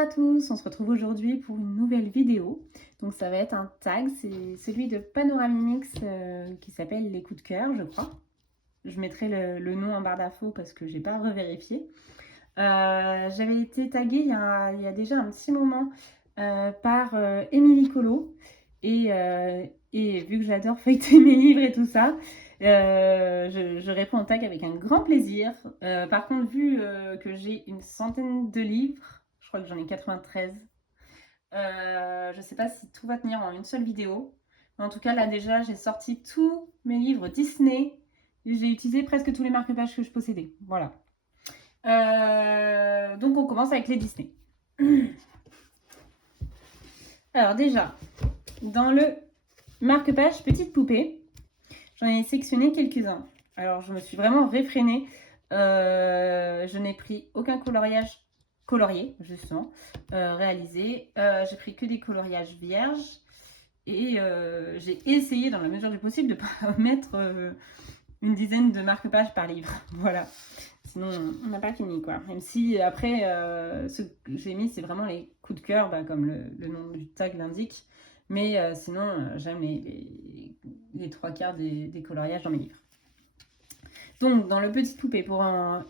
à tous, on se retrouve aujourd'hui pour une nouvelle vidéo. Donc ça va être un tag, c'est celui de Panoramix qui s'appelle les coups de cœur, je crois. Je mettrai le nom en barre d'infos parce que j'ai pas revérifié. J'avais été taguée il y a déjà un petit moment par Émilie Colo et vu que j'adore feuilleter mes livres et tout ça, je réponds au tag avec un grand plaisir. Par contre, vu que j'ai une centaine de livres, je crois que j'en ai 93, je sais pas si tout va tenir en une seule vidéo. Mais en tout cas, là déjà, j'ai sorti tous mes livres Disney. J'ai utilisé presque tous les marque-pages que je possédais. Voilà. Donc on commence avec les Disney. Alors déjà, dans le marque-page Petite Poupée, j'en ai sélectionné quelques-uns. Alors je me suis vraiment réfrénée. Je n'ai pris aucun colorié, justement, réalisé. J'ai pris que des coloriages vierges. Et j'ai essayé, dans la mesure du possible, de ne pas mettre une dizaine de marque-pages par livre. Voilà. Sinon, on n'a pas fini, quoi. Même si, après, ce que j'ai mis, c'est vraiment les coups de cœur, comme le nom du tag l'indique. Mais sinon, j'aime les trois quarts des coloriages dans mes livres. Donc, dans le Petite Poupée, pour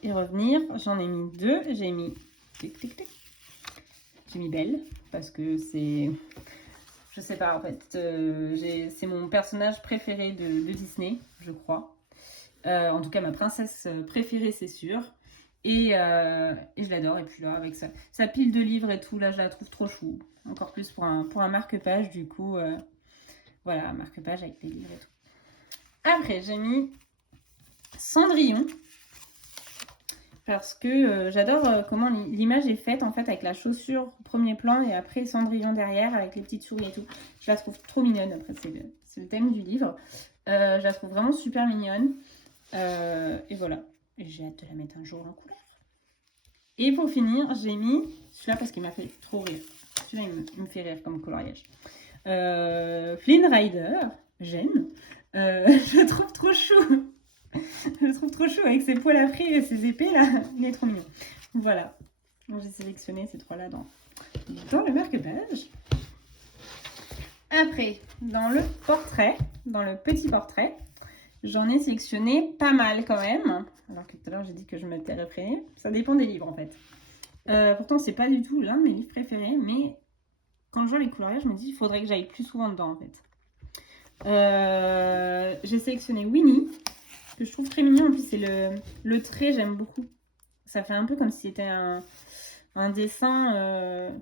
y revenir, j'en ai mis deux. J'ai mis... J'ai mis Belle, parce que c'est... Je sais pas, en fait. C'est mon personnage préféré de Disney, je crois. En tout cas, ma princesse préférée, c'est sûr. Et je l'adore. Et puis là, avec sa pile de livres et tout, là, je la trouve trop chou. Encore plus pour un marque-page, du coup. Voilà, un marque-page avec des livres et tout. Après, j'ai mis Cendrillon. Parce que j'adore comment l'image est faite, en fait, avec la chaussure au premier plan et après Cendrillon derrière, avec les petites souris et tout. Je la trouve trop mignonne. Après, c'est le thème du livre. Je la trouve vraiment super mignonne. Et voilà, j'ai hâte de la mettre un jour en couleur. Et pour finir, j'ai mis celui-là parce qu'il m'a fait trop rire. Celui-là, il me fait rire comme coloriage. Flynn Rider, j'aime. Je le trouve trop chou. Je le trouve trop chou avec ses poils à frit et ses épées là. Il est trop mignon. Voilà. Donc, j'ai sélectionné ces trois-là dans le marque-page. Après, dans le portrait, dans le petit portrait, j'en ai sélectionné pas mal quand même. Alors que tout à l'heure, j'ai dit que je m'étais réfrénée. Ça dépend des livres en fait. Pourtant, c'est pas du tout l'un de mes livres préférés. Mais quand je vois les coloriages, je me dis qu'il faudrait que j'aille plus souvent dedans en fait. J'ai sélectionné Winnie, que je trouve très mignon. En plus, c'est le trait, j'aime beaucoup. Ça fait un peu comme si c'était un dessin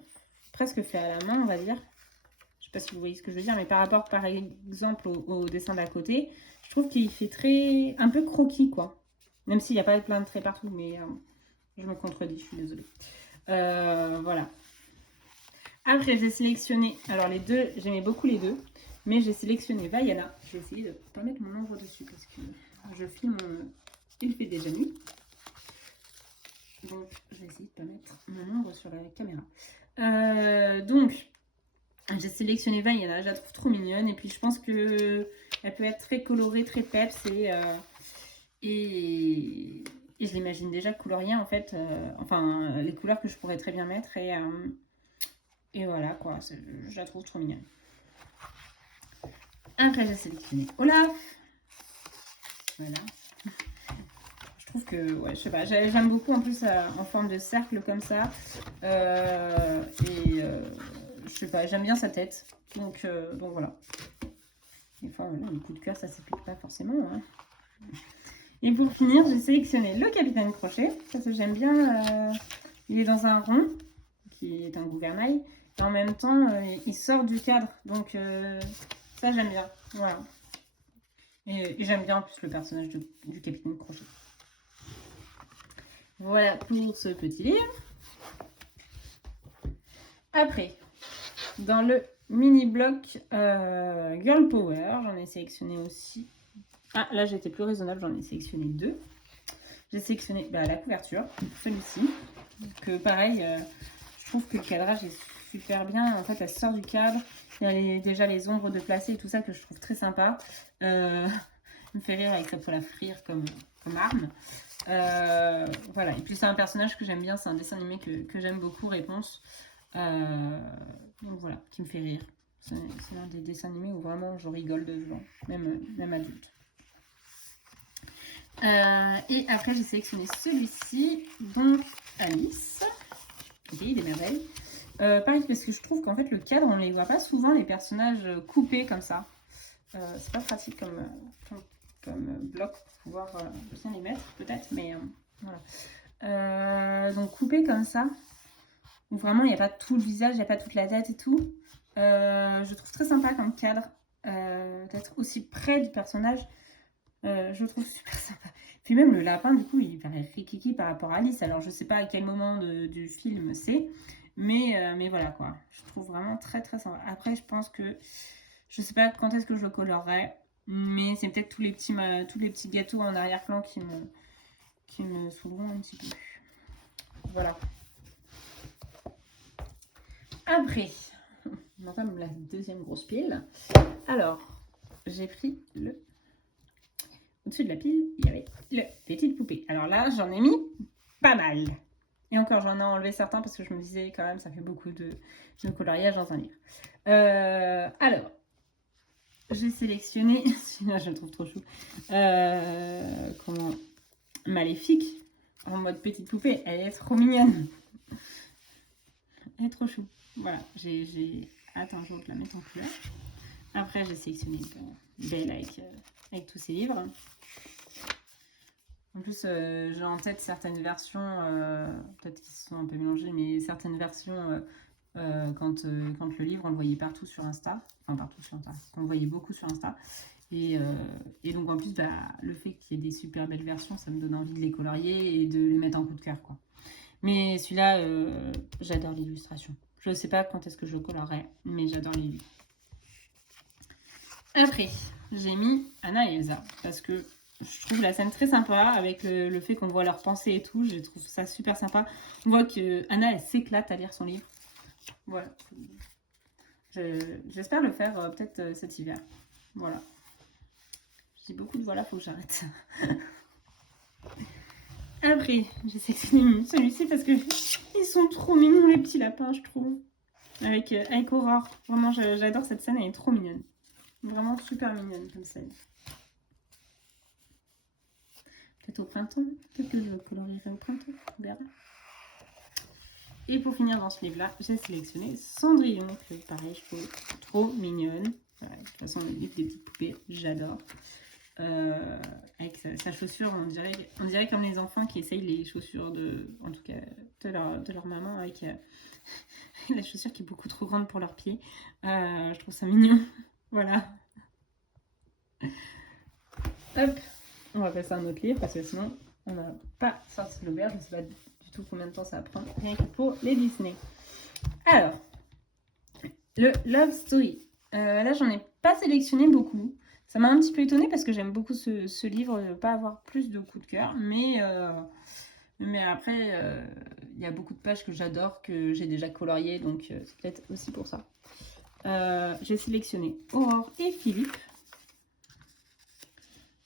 presque fait à la main, on va dire. Je sais pas si vous voyez ce que je veux dire, mais par rapport, par exemple, au dessin d'à côté, je trouve qu'il fait un peu croquis, quoi. Même s'il n'y a pas plein de traits partout, mais je me contredis, je suis désolée. Voilà. Après, j'ai sélectionné, alors les deux, j'aimais beaucoup les deux, mais j'ai sélectionné Vaiana. Je vais essayer de ne pas mettre mon ombre dessus parce que je filme, il fait déjà nuit. Donc, je vais essayer de ne pas mettre mon ombre sur la caméra. Donc, j'ai sélectionné Vaiana, je la trouve trop mignonne et puis je pense que elle peut être très colorée, très peps et je l'imagine déjà coloriée en fait, enfin les couleurs que je pourrais très bien mettre et voilà quoi, je la trouve trop mignonne. Après j'ai sélectionné Olaf, voilà. Je trouve que, ouais, je sais pas, j'aime beaucoup en plus en forme de cercle comme ça je sais pas, j'aime bien sa tête. Donc voilà. Des fois, voilà, le coup de cœur, ça s'applique pas forcément. Hein. Et pour finir, j'ai sélectionné le Capitaine Crochet. Parce que j'aime bien. Il est dans un rond, qui est un gouvernail. Et en même temps, il sort du cadre. Donc ça, j'aime bien. Voilà. Et j'aime bien en plus le personnage du Capitaine Crochet. Voilà pour ce petit livre. Après, dans le mini-bloc Girl Power, j'en ai sélectionné aussi. Ah, là j'étais plus raisonnable, j'en ai sélectionné deux. J'ai sélectionné la couverture, celui-ci. Que pareil, je trouve que le cadrage est super bien. En fait, elle sort du cadre. Il y a déjà les ombres de placé et tout ça que je trouve très sympa. Elle me fait rire avec sa poêle à frire comme arme. Voilà, et puis c'est un personnage que j'aime bien, c'est un dessin animé que j'aime beaucoup, Réponse. Donc voilà, qui me fait rire. C'est l'un des dessins animés où vraiment je rigole devant, même adulte. Et après j'ai sélectionné celui-ci, donc Alice, Pays des merveilles. Pareil, parce que je trouve qu'en fait le cadre, on ne les voit pas souvent, les personnages coupés comme ça. C'est pas pratique comme bloc pour pouvoir bien les mettre peut-être, mais voilà. Donc coupé comme ça, où vraiment il n'y a pas tout le visage, il n'y a pas toute la tête et tout. Je trouve très sympa comme cadre, d'être aussi près du personnage. Je trouve super sympa. Puis même le lapin, du coup, il paraît rikiki par rapport à Alice. Alors je sais pas à quel moment du film c'est, mais voilà quoi. Je trouve vraiment très très sympa. Après, je pense que je sais pas quand est-ce que je le colorerai, mais c'est peut-être tous les petits gâteaux en arrière-plan qui me saouleront un petit peu. Voilà. Après, on entame la deuxième grosse pile. Alors, j'ai pris le... Au-dessus de la pile, il y avait le petite poupée. Alors là, j'en ai mis pas mal. Et encore, j'en ai enlevé certains parce que je me disais quand même, ça fait beaucoup de coloriage dans un livre. Alors, j'ai sélectionné, celui-là je le trouve trop chou, comment, Maléfique, en mode petite poupée. Elle est trop mignonne. Elle est trop chou. Voilà, j'ai... Attends, je vais te la mettre en couleur. Après, j'ai sélectionné Belle avec tous ses livres. En plus, j'ai en tête certaines versions, peut-être qu'ils se sont un peu mélangées, mais certaines versions, quand le livre, on le voyait partout sur Insta. Enfin, partout sur Insta. On le voyait beaucoup sur Insta. Et donc, en plus, bah, le fait qu'il y ait des super belles versions, ça me donne envie de les colorier et de les mettre en coup de cœur, quoi. Mais celui-là, j'adore l'illustration. Je ne sais pas quand est-ce que je le colorerai, mais j'adore les livres. Après, j'ai mis Anna et Elsa, parce que je trouve la scène très sympa, avec le fait qu'on voit leurs pensées et tout. Je trouve ça super sympa. On voit que Anna, elle s'éclate à lire son livre. Voilà. J'espère le faire peut-être cet hiver. Voilà. J'ai beaucoup de voilà, faut que j'arrête. Après, j'ai sélectionné celui-ci parce que ils sont trop mignons, les petits lapins, je trouve. Avec Aurore. Vraiment, j'adore cette scène, elle est trop mignonne. Vraiment super mignonne comme scène. Peut-être au printemps. Peut-être que je le colorierai au printemps. On verra. Et pour finir dans ce livre-là, j'ai sélectionné Cendrillon, que pareil, je trouve trop mignonne. Voilà, de toute façon, le livre des petites poupées, j'adore. Avec sa chaussure, on dirait comme les enfants qui essayent les chaussures en tout cas, de leur maman, avec la chaussure qui est beaucoup trop grande pour leurs pieds. Je trouve ça mignon. Voilà. Hop, on va passer à un autre livre parce que sinon, on n'a pas sorti l'auberge. Je ne sais pas du tout combien de temps ça va prendre, rien que pour les Disney. Alors, le Love Story. Là, j'en ai pas sélectionné beaucoup. Ça m'a un petit peu étonnée parce que j'aime beaucoup ce livre, ne pas avoir plus de coups de cœur. Mais après, il y a beaucoup de pages que j'adore, que j'ai déjà coloriées, donc c'est peut-être aussi pour ça. J'ai sélectionné Aurore et Philippe,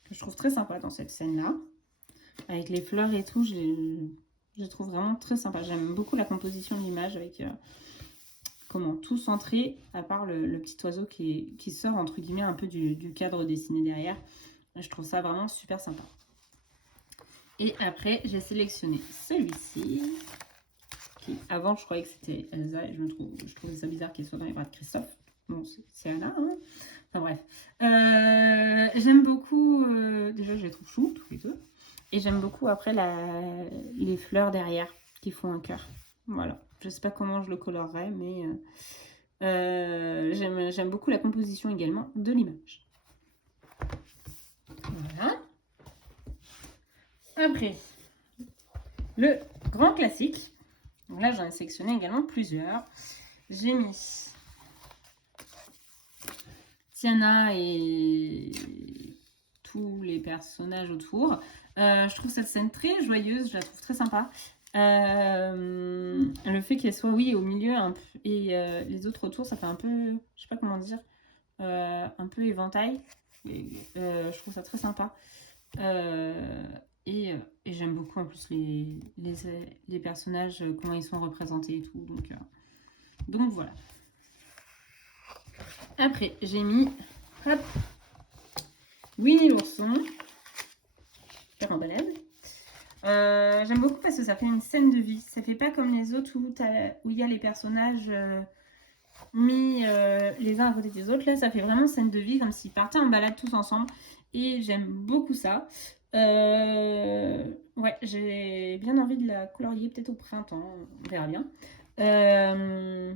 que je trouve très sympa dans cette scène-là. Avec les fleurs et tout, je trouve vraiment très sympa. J'aime beaucoup la composition de l'image avec... tout centré, à part le petit oiseau qui sort entre guillemets un peu du cadre dessiné derrière. Je trouve ça vraiment super sympa. Et après, j'ai sélectionné celui-ci, qui avant je croyais que c'était Elsa, et je trouvais ça bizarre qu'elle soit dans les bras de Christophe. Bon, c'est Anna, hein. Enfin bref. J'aime beaucoup, déjà je les trouve choux, tous les deux. Et j'aime beaucoup après les fleurs derrière, qui font un cœur. Voilà. Je ne sais pas comment je le colorerai, mais j'aime beaucoup la composition également de l'image. Voilà. Après, le grand classique. Donc là, j'en ai sélectionné également plusieurs. J'ai mis Tiana et tous les personnages autour. Je trouve cette scène très joyeuse, je la trouve très sympa. Le fait qu'elle soit, oui, au milieu et les autres autour, ça fait un peu, je sais pas comment dire, un peu éventail. Je trouve ça très sympa. Et j'aime beaucoup en plus les personnages, comment ils sont représentés et tout. Donc Donc voilà. Après, j'ai mis hop, Winnie l'ourson, super emballade. J'aime beaucoup parce que ça fait une scène de vie. Ça fait pas comme les autres où il y a les personnages mis les uns à côté des autres. Là, ça fait vraiment scène de vie, comme s'ils partaient en balade tous ensemble. Et j'aime beaucoup ça. Ouais, j'ai bien envie de la colorier peut-être au printemps. On verra bien. Et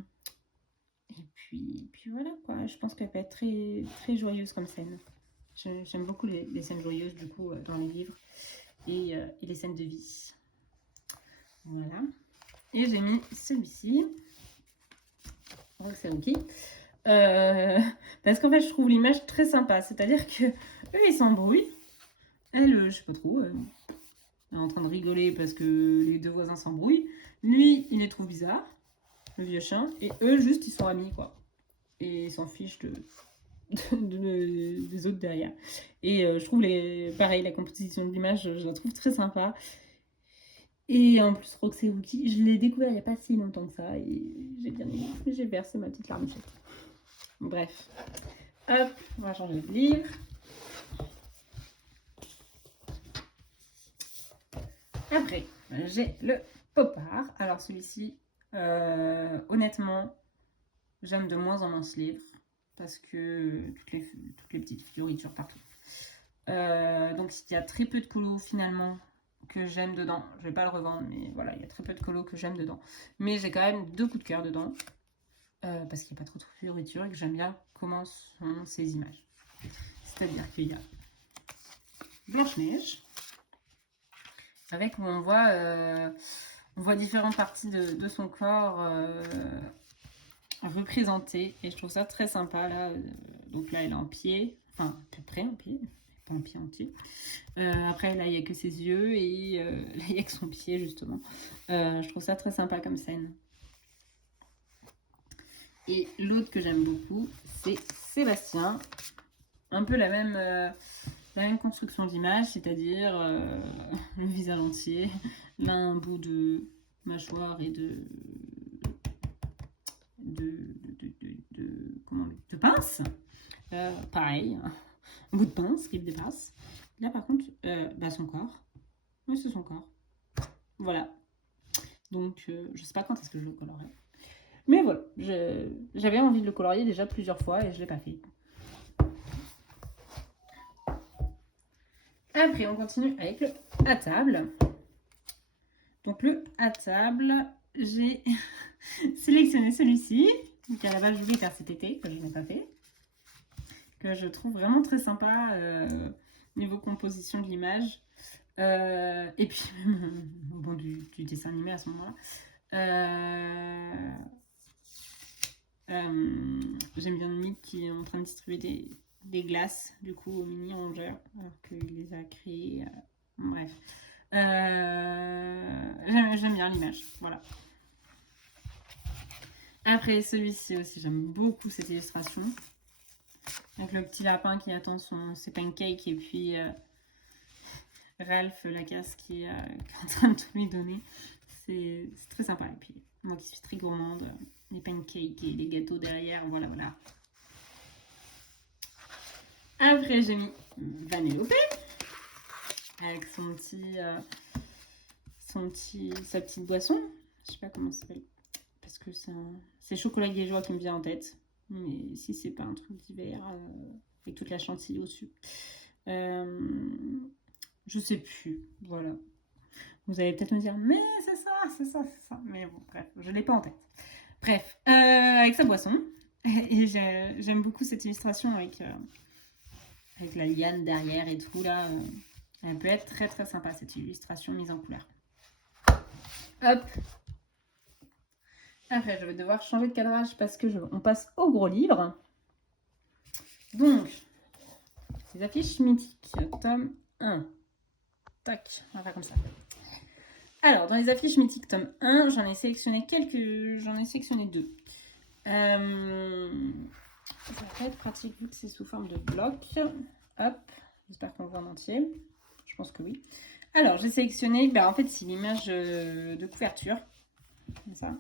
puis voilà quoi. Je pense qu'elle peut être très, très joyeuse comme scène. J'aime beaucoup les scènes joyeuses du coup dans les livres et les scènes de vie. Voilà. Et j'ai mis celui-ci. C'est ok. Parce qu'en fait, je trouve l'image très sympa. C'est-à-dire que eux, ils s'embrouillent. Elle, je sais pas trop, elle est en train de rigoler parce que les deux voisins s'embrouillent. Lui, il les trouve bizarres, le vieux chien. Et eux, juste, ils sont amis, quoi. Et ils s'en fichent des autres derrière. Et je trouve, pareil, la composition de l'image, je la trouve très sympa. Et en plus, Roxy Rookie, je l'ai découvert il n'y a pas si longtemps que ça. Et j'ai bien aimé. J'ai versé ma petite larmichette. Bref. Hop, on va changer de livre. Après, j'ai le Popard. Alors celui-ci, honnêtement, j'aime de moins en moins ce livre. Parce que toutes les petites fioritures partout. Donc il y a très peu de colos finalement que j'aime dedans. Je vais pas le revendre, mais voilà, il y a très peu de colos que j'aime dedans. Mais j'ai quand même 2 coups de cœur dedans. Parce qu'il n'y a pas trop de fioritures et que j'aime bien comment sont ces images. C'est-à-dire qu'il y a Blanche-Neige, avec où on voit différentes parties de son corps représentées. Et je trouve ça très sympa. Là. Donc là, elle est en pied, enfin à peu près en pied, pas en pied entier. Après, là, il n'y a que ses yeux et là, il n'y a que son pied, justement. Je trouve ça très sympa comme scène. Et l'autre que j'aime beaucoup, c'est Sébastien. Un peu la même construction d'image, c'est-à-dire le visage entier, là un bout de mâchoire et de pince. Pareil, un bout de pince qui le dépasse. Là par contre, son corps. Oui, c'est son corps. Voilà. Donc, je sais pas quand est-ce que je le colorerai. Mais voilà, j'avais envie de le colorier déjà plusieurs fois et je l'ai pas fait. Après, on continue avec le à table. Donc, le à table, j'ai sélectionné celui-ci, qui à la base je voulais faire cet été, que je n'ai pas fait. Que je trouve vraiment très sympa niveau composition de l'image. Et puis, même au bon du dessin animé à ce moment-là. J'aime bien Mick qui est en train de distribuer des glaces du coup aux mini rongeurs alors qu'il les a créés. Bref, j'aime bien l'image. Voilà. Après celui-ci aussi, j'aime beaucoup cette illustration avec le petit lapin qui attend ses pancakes et puis Ralph Lacasse qui est en train de tout lui donner. C'est très sympa. Et puis moi qui suis très gourmande, les pancakes et les gâteaux derrière, voilà. Après j'ai mis Vanellope avec sa petite boisson. Je sais pas comment ça s'appelle parce que c'est chocolat liégeois qui me vient en tête. Mais si c'est pas un truc d'hiver avec toute la chantilly au-dessus. Je sais plus. Voilà. Vous allez peut-être me dire, mais c'est ça. Mais bon, bref, je l'ai pas en tête. Bref, avec sa boisson. Et j'aime beaucoup cette illustration avec la liane derrière et tout là. Elle peut être très très sympa cette illustration mise en couleur. Hop. Après, je vais devoir changer de cadrage parce que on passe au gros livre. Donc, les affiches mythiques, tome 1. Tac, on va faire comme ça. Alors, dans les affiches mythiques tome 1, j'en ai sélectionné 2. Ça va être pratique vu que c'est sous forme de bloc. Hop, j'espère qu'on le voit en entier. Je pense que oui. Alors, j'ai sélectionné, en fait, c'est l'image de couverture. Comme ça.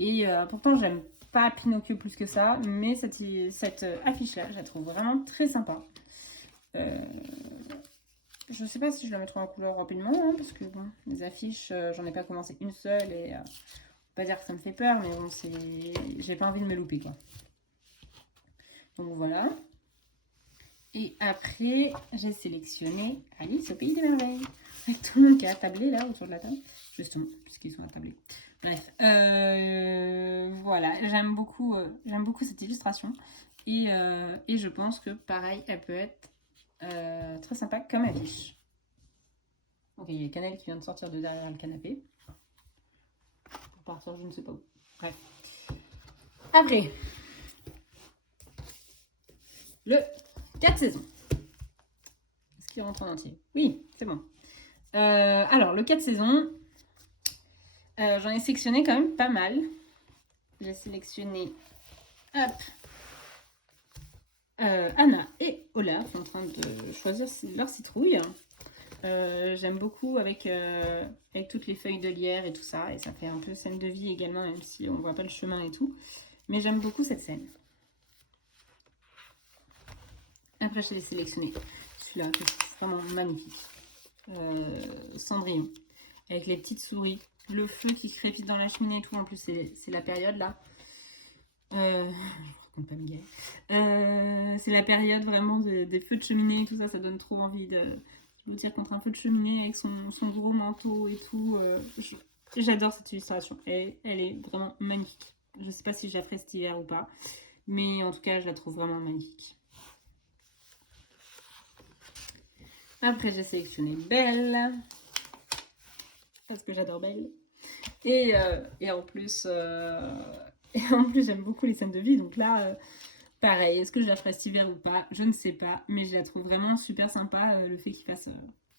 Et pourtant, j'aime pas Pinocchio plus que ça, mais cette affiche-là, je la trouve vraiment très sympa. Je sais pas si je la mettrai en couleur rapidement, hein, parce que bon, les affiches, j'en ai pas commencé une seule et pas dire que ça me fait peur, mais bon, j'ai pas envie de me louper, quoi. Donc voilà. Et après, j'ai sélectionné Alice au Pays des Merveilles. Avec tout le monde qui est attablé là autour de la table. Justement, puisqu'ils sont attablés. Bref, voilà, j'aime beaucoup cette illustration. Et je pense que pareil, elle peut être très sympa comme affiche. Ok, il y a Cannelle qui vient de sortir de derrière le canapé. Pour partir, je ne sais pas où. Bref. Après, le 4 saisons. Est-ce qu'il rentre en entier? Oui, c'est bon. Alors, le 4 saisons, j'en ai sélectionné quand même pas mal. J'ai sélectionné, hop, Anna et Olaf sont en train de choisir leur citrouille. J'aime beaucoup avec toutes les feuilles de lierre et tout ça. Et ça fait un peu scène de vie également, même si on voit pas le chemin et tout. Mais j'aime beaucoup cette scène. Après, je l'ai sélectionné. Celui-là, c'est vraiment magnifique. Cendrillon. Avec les petites souris. Le feu qui crépite dans la cheminée et tout. En plus, c'est la période là. Je raconte pas Miguel. C'est la période vraiment des feux de cheminée et tout ça. Ça donne trop envie de blottir contre un feu de cheminée avec son gros manteau et tout. J'adore cette illustration. Elle est vraiment magnifique. Je sais pas si je la ferai cet hiver ou pas. Mais en tout cas, je la trouve vraiment magnifique. Après, j'ai sélectionné Belle. Parce que j'adore Belle. Et en plus, j'aime beaucoup les scènes de vie. Donc là, pareil, est-ce que je la ferai cet hiver ou pas? Je ne sais pas. Mais je la trouve vraiment super sympa. Le fait qu'ils fassent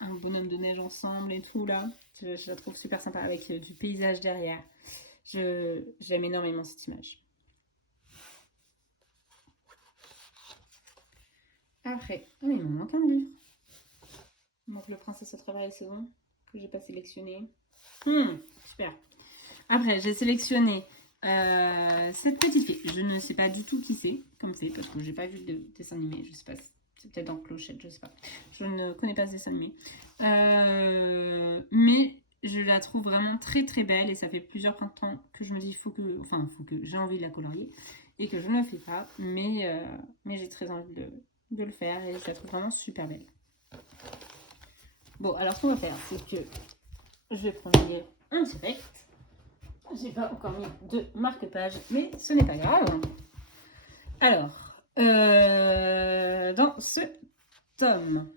un bonhomme de neige ensemble et tout là. Je la trouve super sympa avec du paysage derrière. J'aime énormément cette image. Après, oh, il me manque un livre. Donc le Princesse au travail saison que j'ai pas sélectionné. Super. Après, j'ai sélectionné cette petite fille. Je ne sais pas du tout qui c'est, comme c'est, parce que j'ai pas vu de dessin animé. Je sais pas, c'est peut-être dans Clochette, je sais pas. Je ne connais pas ce dessin animé. Mais je la trouve vraiment très très belle et ça fait plusieurs printemps que je me dis faut que j'ai envie de la colorier et que je ne le fais pas. Mais j'ai très envie de le faire et je la trouve vraiment super belle. Bon, alors ce qu'on va faire, c'est que je vais prendre un direct. J'ai pas encore mis de marque-page, mais ce n'est pas grave. Alors, dans ce tome,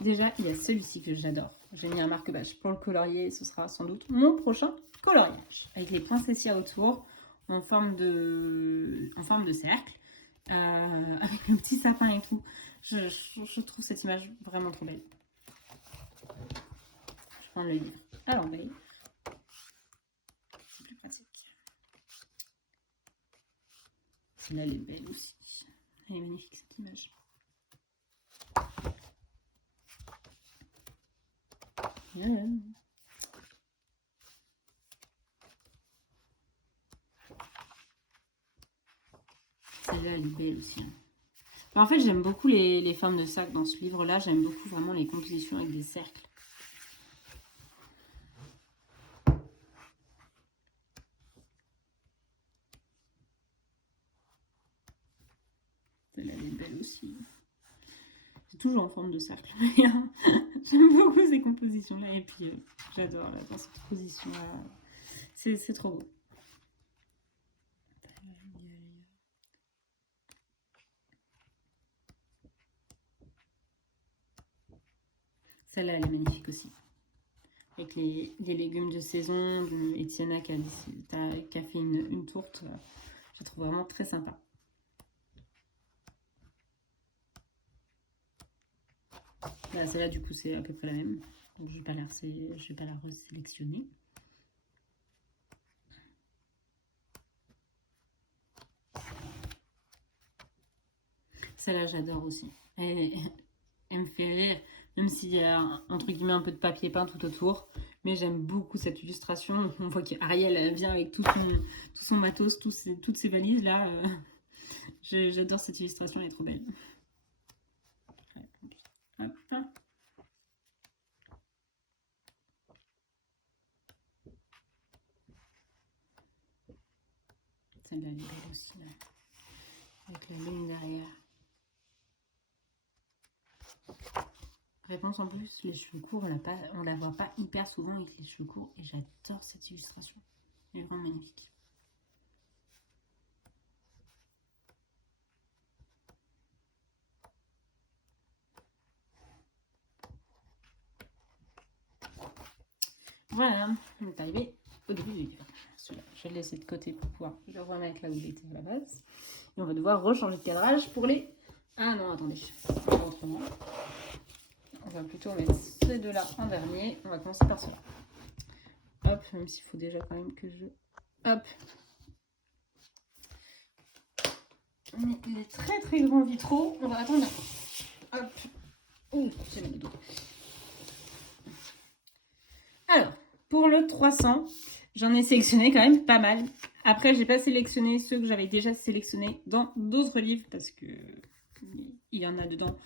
déjà, il y a celui-ci que j'adore. J'ai mis un marque-page pour le colorier, ce sera sans doute mon prochain coloriage. Avec les princessias autour, en forme de cercle, avec le petit sapin et tout. Je trouve cette image vraiment trop belle. Je prends le livre à l'envers. C'est plus pratique. Celle-là, elle est belle aussi. Elle est magnifique cette image. Voilà. Celle-là, elle est belle aussi. En fait, j'aime beaucoup les formes de sacs dans ce livre-là. J'aime beaucoup vraiment les compositions avec des cercles. Celle-là, elle est belle aussi. C'est toujours en forme de cercle. J'aime beaucoup ces compositions-là. Et puis, j'adore dans cette position-là. C'est trop beau. Celle-là, elle est magnifique aussi. Avec les légumes de saison, et Tiana qui a fait une tourte. Je la trouve vraiment très sympa. Là, celle-là, du coup, c'est à peu près la même. Donc, je ne vais pas la resélectionner. Celle-là, j'adore aussi. Elle elle me fait rire, même s'il y a entre guillemets un peu de papier peint tout autour. Mais j'aime beaucoup cette illustration. On voit qu'Ariel elle vient avec tout son matos, toutes ses valises là. J'adore cette illustration, elle est trop belle. Hop. Celle-là, elle est belle aussi, là. Avec la lune derrière. Réponse en plus, les cheveux courts, on la voit pas hyper souvent avec les cheveux courts. Et j'adore cette illustration. Elle est vraiment magnifique. Voilà, on est arrivé au début du livre. Celui-là, je vais le laisser de côté pour pouvoir le remettre là où il était à la base. Et on va devoir rechanger de cadrage pour les... Ah non, attendez, autrement. On va plutôt mettre ces deux-là en dernier. On va commencer par cela. Hop, même s'il faut déjà quand même que je... Hop. Mais les très très grands vitraux, on va attendre. Hop. Ouh, j'ai mal au dos. Alors, pour le 300, j'en ai sélectionné quand même pas mal. Après, j'ai pas sélectionné ceux que j'avais déjà sélectionnés dans d'autres livres parce que il y en a dedans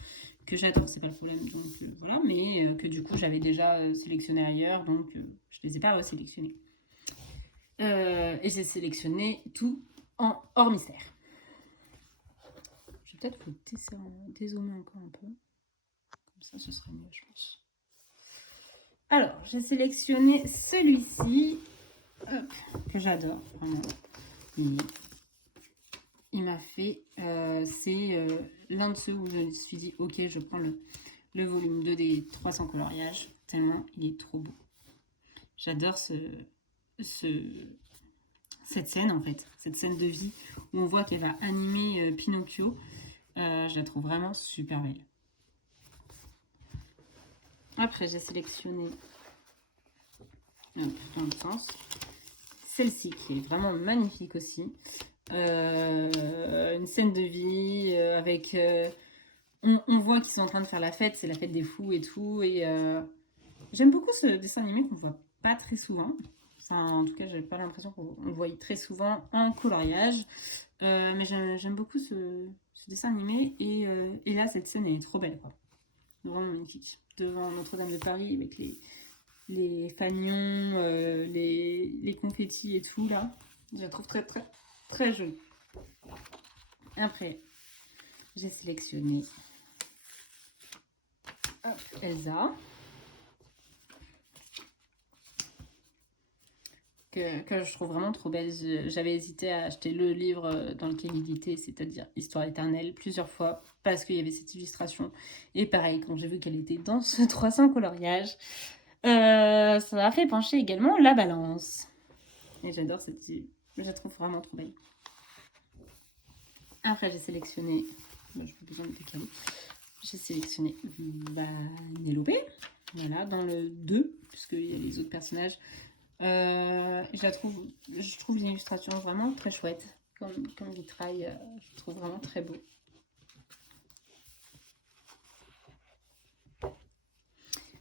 que j'adore, c'est pas le problème. Donc voilà, mais que du coup j'avais déjà sélectionné ailleurs, donc je les ai pas resélectionnés. Et j'ai sélectionné tout en hors mystère. Je vais peut-être vous dézoomer encore un peu. Comme ça, ce sera mieux, je pense. Alors, j'ai sélectionné celui-ci, que j'adore, vraiment. Il m'a fait, c'est l'un de ceux où je me suis dit, ok, je prends le volume 2 des 300 coloriages, tellement il est trop beau. J'adore cette scène, en fait, cette scène de vie où on voit qu'elle va animer Pinocchio. Je la trouve vraiment super belle. Après, j'ai sélectionné dans le sens celle-ci qui est vraiment magnifique aussi. Une scène de vie avec... on voit qu'ils sont en train de faire la fête, c'est la fête des fous et tout. Et j'aime beaucoup ce dessin animé qu'on voit pas très souvent. Enfin, en tout cas, j'avais pas l'impression qu'on le voyait très souvent en coloriage. Mais j'aime beaucoup ce dessin animé. Et là, cette scène est trop belle, quoi. Vraiment magnifique. Devant Notre-Dame de Paris avec les fanions, les confettis et tout, là. Je la trouve très, très, très jolie. Après, j'ai sélectionné Elsa. Que je trouve vraiment trop belle. J'avais hésité à acheter le livre dans lequel il était, c'est-à-dire Histoire éternelle, plusieurs fois, parce qu'il y avait cette illustration. Et pareil, quand j'ai vu qu'elle était dans ce 300 coloriage, ça m'a fait pencher également la balance. Et j'adore cette... Je la trouve vraiment trop belle. Après, j'ai sélectionné... Bon, je n'ai pas besoin de décaler. J'ai sélectionné Vanellope. Voilà, dans le 2, puisqu'il y a les autres personnages. Je trouve l'illustration vraiment très chouette. Comme vitrail, je trouve vraiment très beau.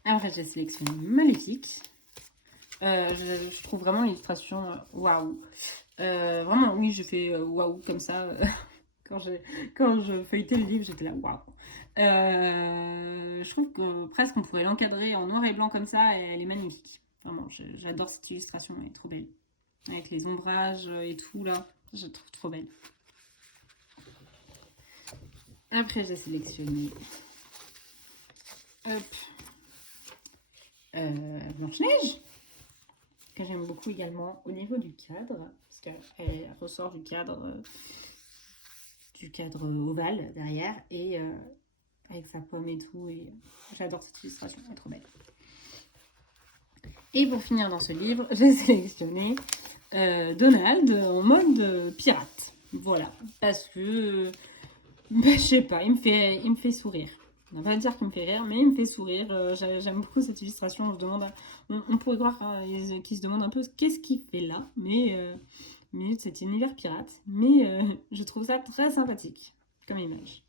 Après, j'ai sélectionné Maléfique. Je trouve vraiment l'illustration waouh. Vraiment, oui, je fais waouh comme ça. Quand je feuilletais le livre, j'étais là waouh. Je trouve que presque on pourrait l'encadrer en noir et blanc comme ça, et elle est magnifique. Vraiment, j'adore cette illustration, elle est trop belle. Avec les ombrages et tout là, je la trouve trop belle. Après, j'ai sélectionné Blanche-Neige, que j'aime beaucoup également au niveau du cadre, parce qu'elle ressort du cadre ovale derrière, et avec sa pomme et tout, et j'adore cette illustration, elle est trop belle. Et pour finir dans ce livre, j'ai sélectionné Donald en mode pirate. Voilà, parce que, je sais pas, il me fait sourire. On va pas dire qu'il me fait rire, mais il me fait sourire. J'aime beaucoup cette illustration. On pourrait croire qu'il se demande un peu qu'est-ce qu'il fait là, mais c'est un univers pirate. Mais je trouve ça très sympathique comme image.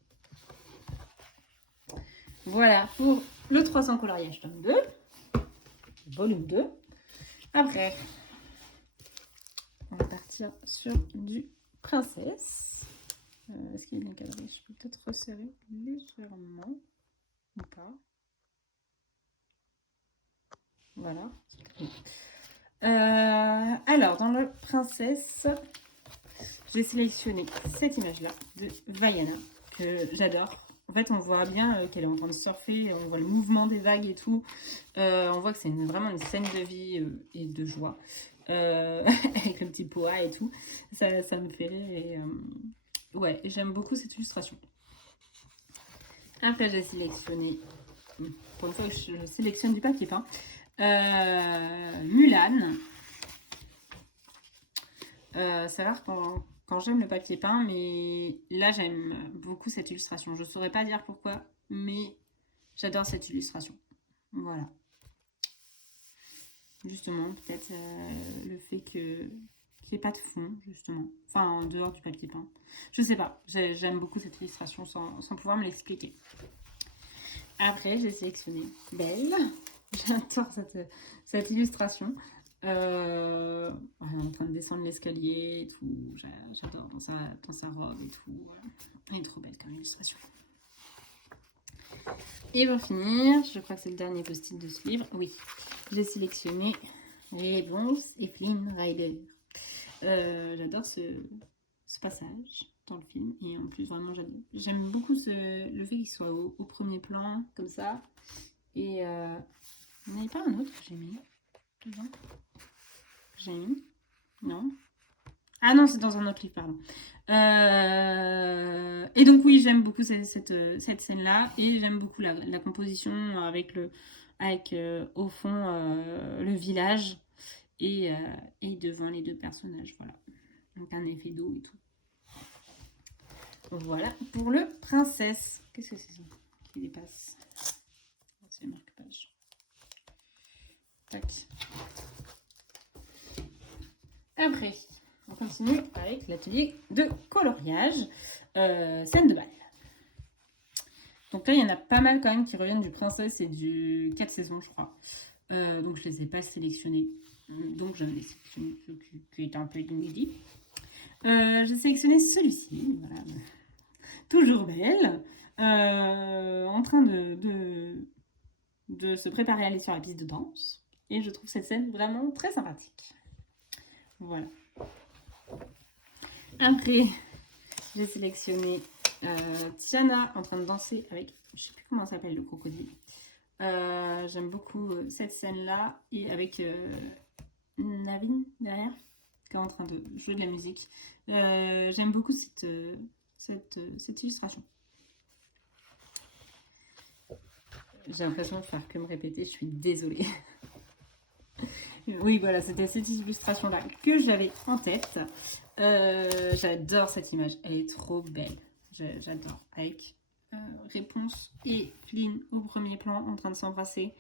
Voilà pour le 300 coloriage tome 2, volume 2. Après, on va partir sur du princesse. Est-ce qu'il est bien cadré? Je peux peut-être resserrer légèrement ou pas. Voilà. Alors, dans le princesse, j'ai sélectionné cette image-là de Vaiana, que j'adore. En fait, on voit bien qu'elle est en train de surfer, on voit le mouvement des vagues et tout. On voit que c'est vraiment une scène de vie et de joie. Avec le petit poa et tout. Ça me fait rire et ouais, j'aime beaucoup cette illustration. Après, j'ai sélectionné, pour une fois que je sélectionne du papier peint, Mulan. Savoir quand j'aime le papier peint, mais là j'aime beaucoup cette illustration. Je ne saurais pas dire pourquoi, mais j'adore cette illustration. Voilà. Justement, peut-être le fait qu'il n'y ait pas de fond, justement. Enfin, en dehors du papier peint. Je sais pas, j'aime beaucoup cette illustration sans pouvoir me l'expliquer. Après, j'ai sélectionné Belle. J'adore cette illustration. En train de descendre l'escalier et tout. J'adore dans sa robe et tout. Elle est trop belle comme illustration. Et pour finir, je crois que c'est le dernier post-it de ce livre. Oui, j'ai sélectionné Réponse et Flynn Rider. J'adore ce passage dans le film. Et en plus, vraiment, j'aime beaucoup le fait qu'il soit au premier plan, comme ça. Et il n'y en avait pas un autre que j'ai mis dedans. J'ai mis. Non. Ah non, c'est dans un autre livre, pardon. Et donc oui, j'aime beaucoup cette scène-là. Et j'aime beaucoup la composition avec au fond le village et devant les deux personnages. Voilà. Donc un effet d'eau et tout. Voilà pour le princesse. Qu'est-ce que c'est ça qui dépasse? C'est le marque-page. Tac. Après, on continue avec l'atelier de coloriage, scène de bal. Donc là, il y en a pas mal quand même qui reviennent du princesse et du 4 saisons, je crois. Donc je ne les ai pas sélectionnés. Donc j'en ai sélectionné ceux qui étaient un peu inédits. J'ai sélectionné celui-ci, voilà. Toujours belle, en train de se préparer à aller sur la piste de danse. Et je trouve cette scène vraiment très sympathique. Voilà. Après, j'ai sélectionné Tiana en train de danser avec, je sais plus comment s'appelle le crocodile. J'aime beaucoup cette scène-là et avec Navin derrière qui est en train de jouer de la musique. J'aime beaucoup cette illustration. J'ai l'impression de faire que me répéter, je suis désolée. Oui, voilà, c'était cette illustration-là que j'avais en tête. J'adore cette image, elle est trop belle. J'adore. Avec Réponse et Flynn au premier plan en train de s'embrasser.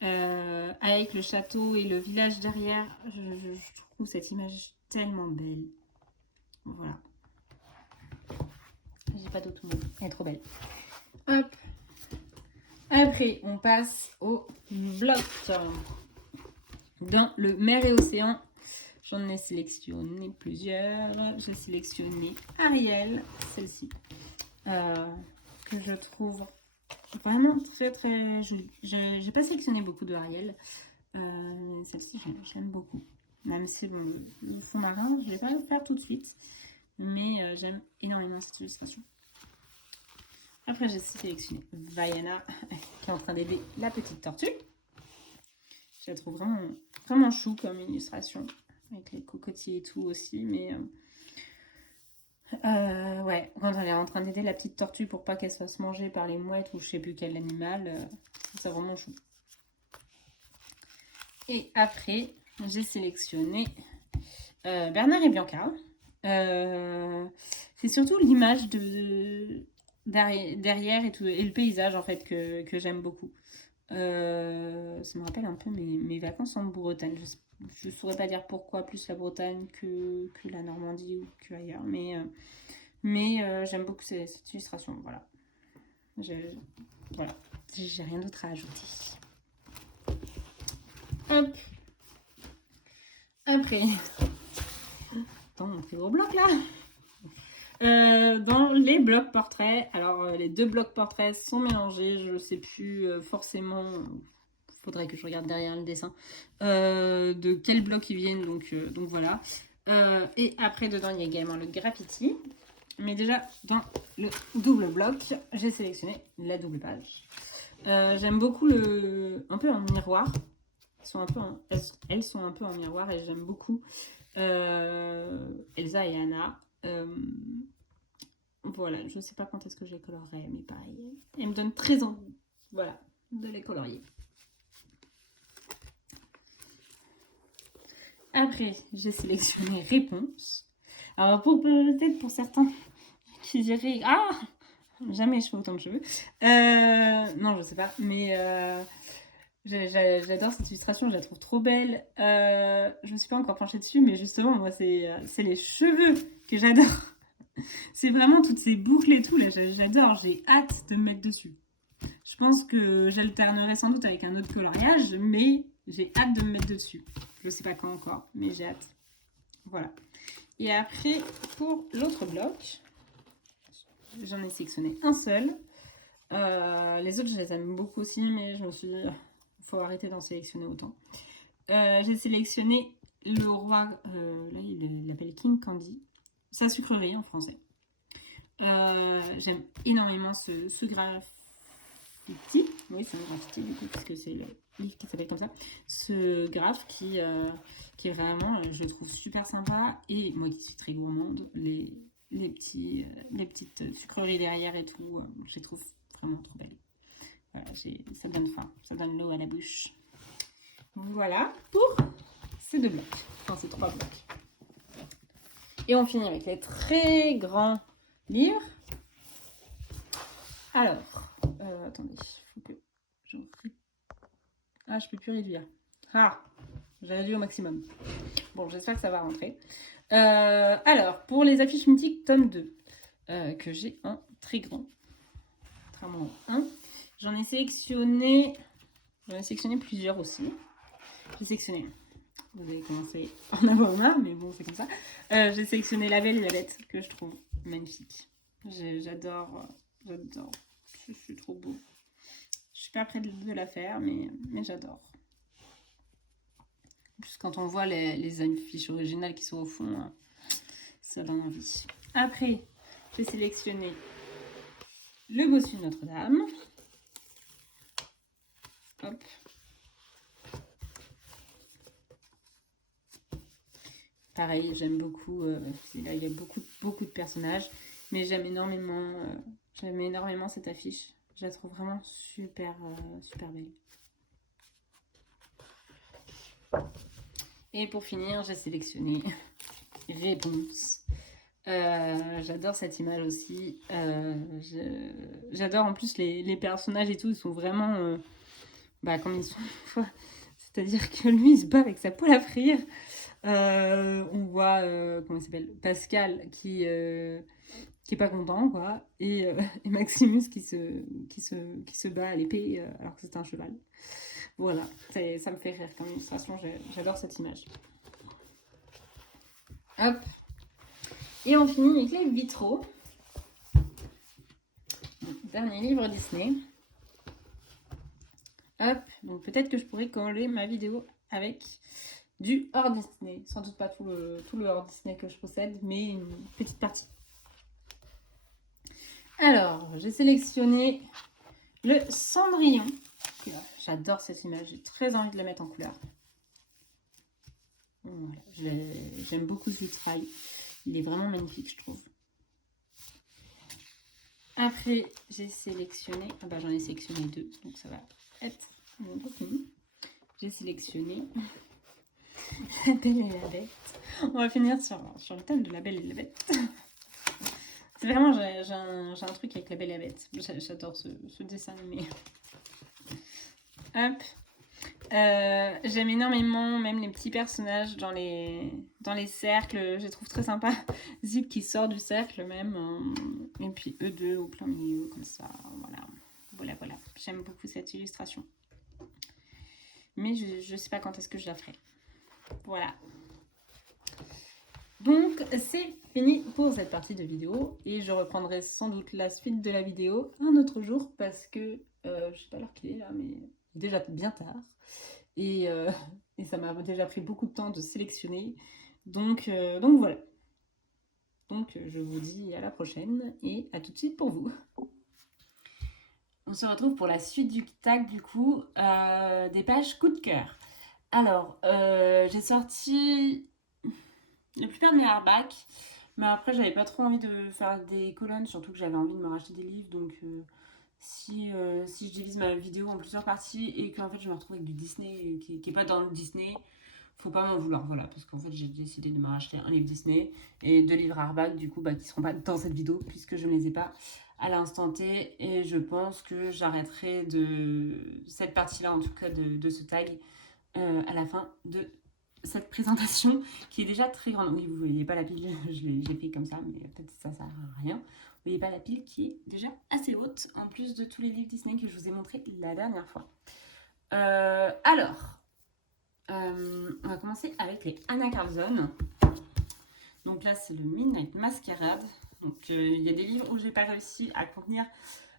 Avec le château et le village derrière, je trouve cette image tellement belle. Voilà. J'ai pas d'autres mots, elle est trop belle. Hop. Après, on passe au bloc. Dans le mer et océan, j'en ai sélectionné plusieurs. J'ai sélectionné Ariel, celle-ci, que je trouve vraiment très très jolie. J'ai pas sélectionné beaucoup de Ariel. Celle-ci, j'aime beaucoup. Même si bon, le fond marin, je vais pas le faire tout de suite. Mais j'aime énormément cette illustration. Après, j'ai sélectionné Vaiana, qui est en train d'aider la petite tortue. Je la trouve vraiment, vraiment chou comme illustration, avec les cocotiers et tout aussi, mais ouais, quand elle est en train d'aider la petite tortue pour pas qu'elle se fasse manger par les mouettes ou je sais plus quel animal, c'est vraiment chou. Et après, j'ai sélectionné Bernard et Bianca. C'est surtout l'image derrière et, tout, et le paysage en fait que j'aime beaucoup. Ça me rappelle un peu mes vacances en Bretagne. Je ne saurais pas dire pourquoi plus la Bretagne que la Normandie ou que ailleurs, mais j'aime beaucoup cette illustration. Voilà. Voilà. j'ai rien d'autre à ajouter. Hop. Après, dans mon plus gros bloc là, dans les blocs portraits, alors les 2 blocs portraits sont mélangés, je ne sais plus forcément, faudrait que je regarde derrière le dessin, de quel bloc ils viennent, donc voilà. Et après dedans il y a également le graffiti, mais déjà dans le double bloc, j'ai sélectionné la double page. J'aime beaucoup un peu en miroir, elles sont un peu en miroir et j'aime beaucoup Elsa et Anna. Voilà, je sais pas quand est-ce que je les colorerai, mais pareil, elles me donnent très envie, voilà, de les colorier. Après, j'ai sélectionné réponse. Alors, peut-être pour certains qui diraient ah, jamais je fais autant de cheveux. Non, je sais pas, mais j'adore cette illustration, je la trouve trop belle. Je me suis pas encore penchée dessus, mais justement, moi, c'est les cheveux que j'adore. C'est vraiment toutes ces boucles et tout, là, j'adore, j'ai hâte de me mettre dessus. Je pense que j'alternerai sans doute avec un autre coloriage, mais j'ai hâte de me mettre dessus. Je sais pas quand encore, mais j'ai hâte. Voilà. Et après, pour l'autre bloc, j'en ai sélectionné un seul. Les autres, je les aime beaucoup aussi, mais je me suis dit, il faut arrêter d'en sélectionner autant. J'ai sélectionné le roi, là il l'appelle King Candy, sa sucrerie en français. J'aime énormément ce graffiti. Oui, c'est un graffiti du coup, puisque c'est le livre qui s'appelle comme ça. Ce graphe qui est vraiment, je le trouve super sympa. Et moi qui suis très gourmande, les petites sucreries derrière et tout, je les trouve vraiment trop belles. Voilà, ça donne faim, ça donne l'eau à la bouche. Voilà pour ces 2 blocs, enfin ces 3 blocs. Et on finit avec les très grands livres. Alors, attendez, il faut que je... Ah, je peux plus réduire. Ah, j'ai réduit au maximum. Bon, j'espère que ça va rentrer. Alors, pour les affiches mythiques, tome 2, que j'ai en très grand. Contrairement au 1. J'en ai sélectionné plusieurs aussi. J'ai sélectionné, vous allez commencer à en avoir marre, mais bon, c'est comme ça. J'ai sélectionné La Belle et la Bête, que je trouve magnifique. J'adore. C'est trop beau. Je suis pas prête de la faire, mais j'adore. En plus, quand on voit les affiches originales qui sont au fond, ça donne envie. Après, j'ai sélectionné Le Bossu de Notre-Dame. Hop. Pareil, j'aime beaucoup. Là, il y a beaucoup de personnages, mais j'aime énormément cette affiche. Je la trouve vraiment super belle. Et pour finir, j'ai sélectionné Réponse. J'adore cette image aussi. J'adore en plus les personnages et tout. Ils sont vraiment comme ils sont. C'est-à-dire que lui, il se bat avec sa poêle à frire. On voit comment il s'appelle, Pascal qui est pas content, quoi, et Maximus qui se bat à l'épée alors que c'est un cheval. Voilà, ça me fait rire comme illustration. J'adore cette image. Hop, et on finit avec les vitraux. Dernier livre Disney. Hop, donc peut-être que je pourrais coller ma vidéo avec du hors Disney. Sans doute pas tout le hors Disney que je possède, mais une petite partie. Alors, j'ai sélectionné le Cendrillon. J'adore cette image, j'ai très envie de la mettre en couleur. Voilà, j'aime beaucoup ce vitrail. Il est vraiment magnifique, je trouve. Après, j'ai sélectionné... j'en ai sélectionné 2, donc ça va être mon contenu. J'ai sélectionné La Belle et la Bête. On va finir sur le thème de La Belle et la Bête. C'est vraiment, j'ai un truc avec La Belle et la Bête. J'adore ce dessin animé. Hop. J'aime énormément même les petits personnages dans les cercles. Je les trouve très sympa. Zip qui sort du cercle même. Et puis eux deux au plein milieu, comme ça. Voilà. voilà, voilà. J'aime beaucoup cette illustration. Mais je ne sais pas quand est-ce que je la ferai. Voilà. Donc, c'est fini pour cette partie de vidéo. Et je reprendrai sans doute la suite de la vidéo un autre jour parce que, je ne sais pas l'heure qu'il est là, mais il est déjà bien tard. Et ça m'a déjà pris beaucoup de temps de sélectionner. Donc voilà. Donc, je vous dis à la prochaine et à tout de suite pour vous. On se retrouve pour la suite du tag, du coup, des pages coup de cœur. Alors, j'ai sorti la plupart de mes hardbacks, mais après, j'avais pas trop envie de faire des colonnes, surtout que j'avais envie de me racheter des livres. Donc, si je divise ma vidéo en plusieurs parties et qu'en fait, je me retrouve avec du Disney qui est pas dans le Disney, faut pas m'en vouloir, voilà, parce qu'en fait j'ai décidé de me racheter un livre Disney et 2 livres hardback du coup qui seront pas dans cette vidéo puisque je ne les ai pas à l'instant T, et je pense que j'arrêterai de cette partie là en tout cas de ce tag à la fin de cette présentation qui est déjà très grande. Oui, vous voyez pas la pile, j'ai fait comme ça, mais peut-être ça sert à rien. Vous voyez pas la pile qui est déjà assez haute en plus de tous les livres Disney que je vous ai montré la dernière fois. Alors on va commencer avec les Anna Carlson. Donc là, c'est le Midnight Masquerade. Donc il y a des livres où j'ai pas réussi à contenir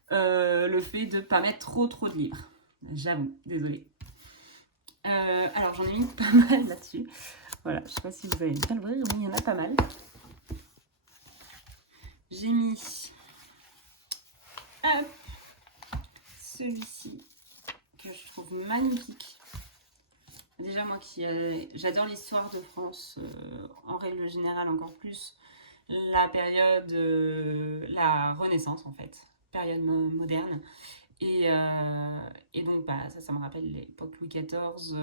le fait de pas mettre trop de livres. J'avoue, désolée. Alors j'en ai mis pas mal là-dessus. Voilà, je sais pas si vous allez bien le voir, mais il y en a pas mal. J'ai mis celui-ci que je trouve magnifique. Déjà, moi qui j'adore l'histoire de France, en règle générale encore plus la période, la Renaissance en fait, période moderne. Et donc ça me rappelle l'époque Louis XIV,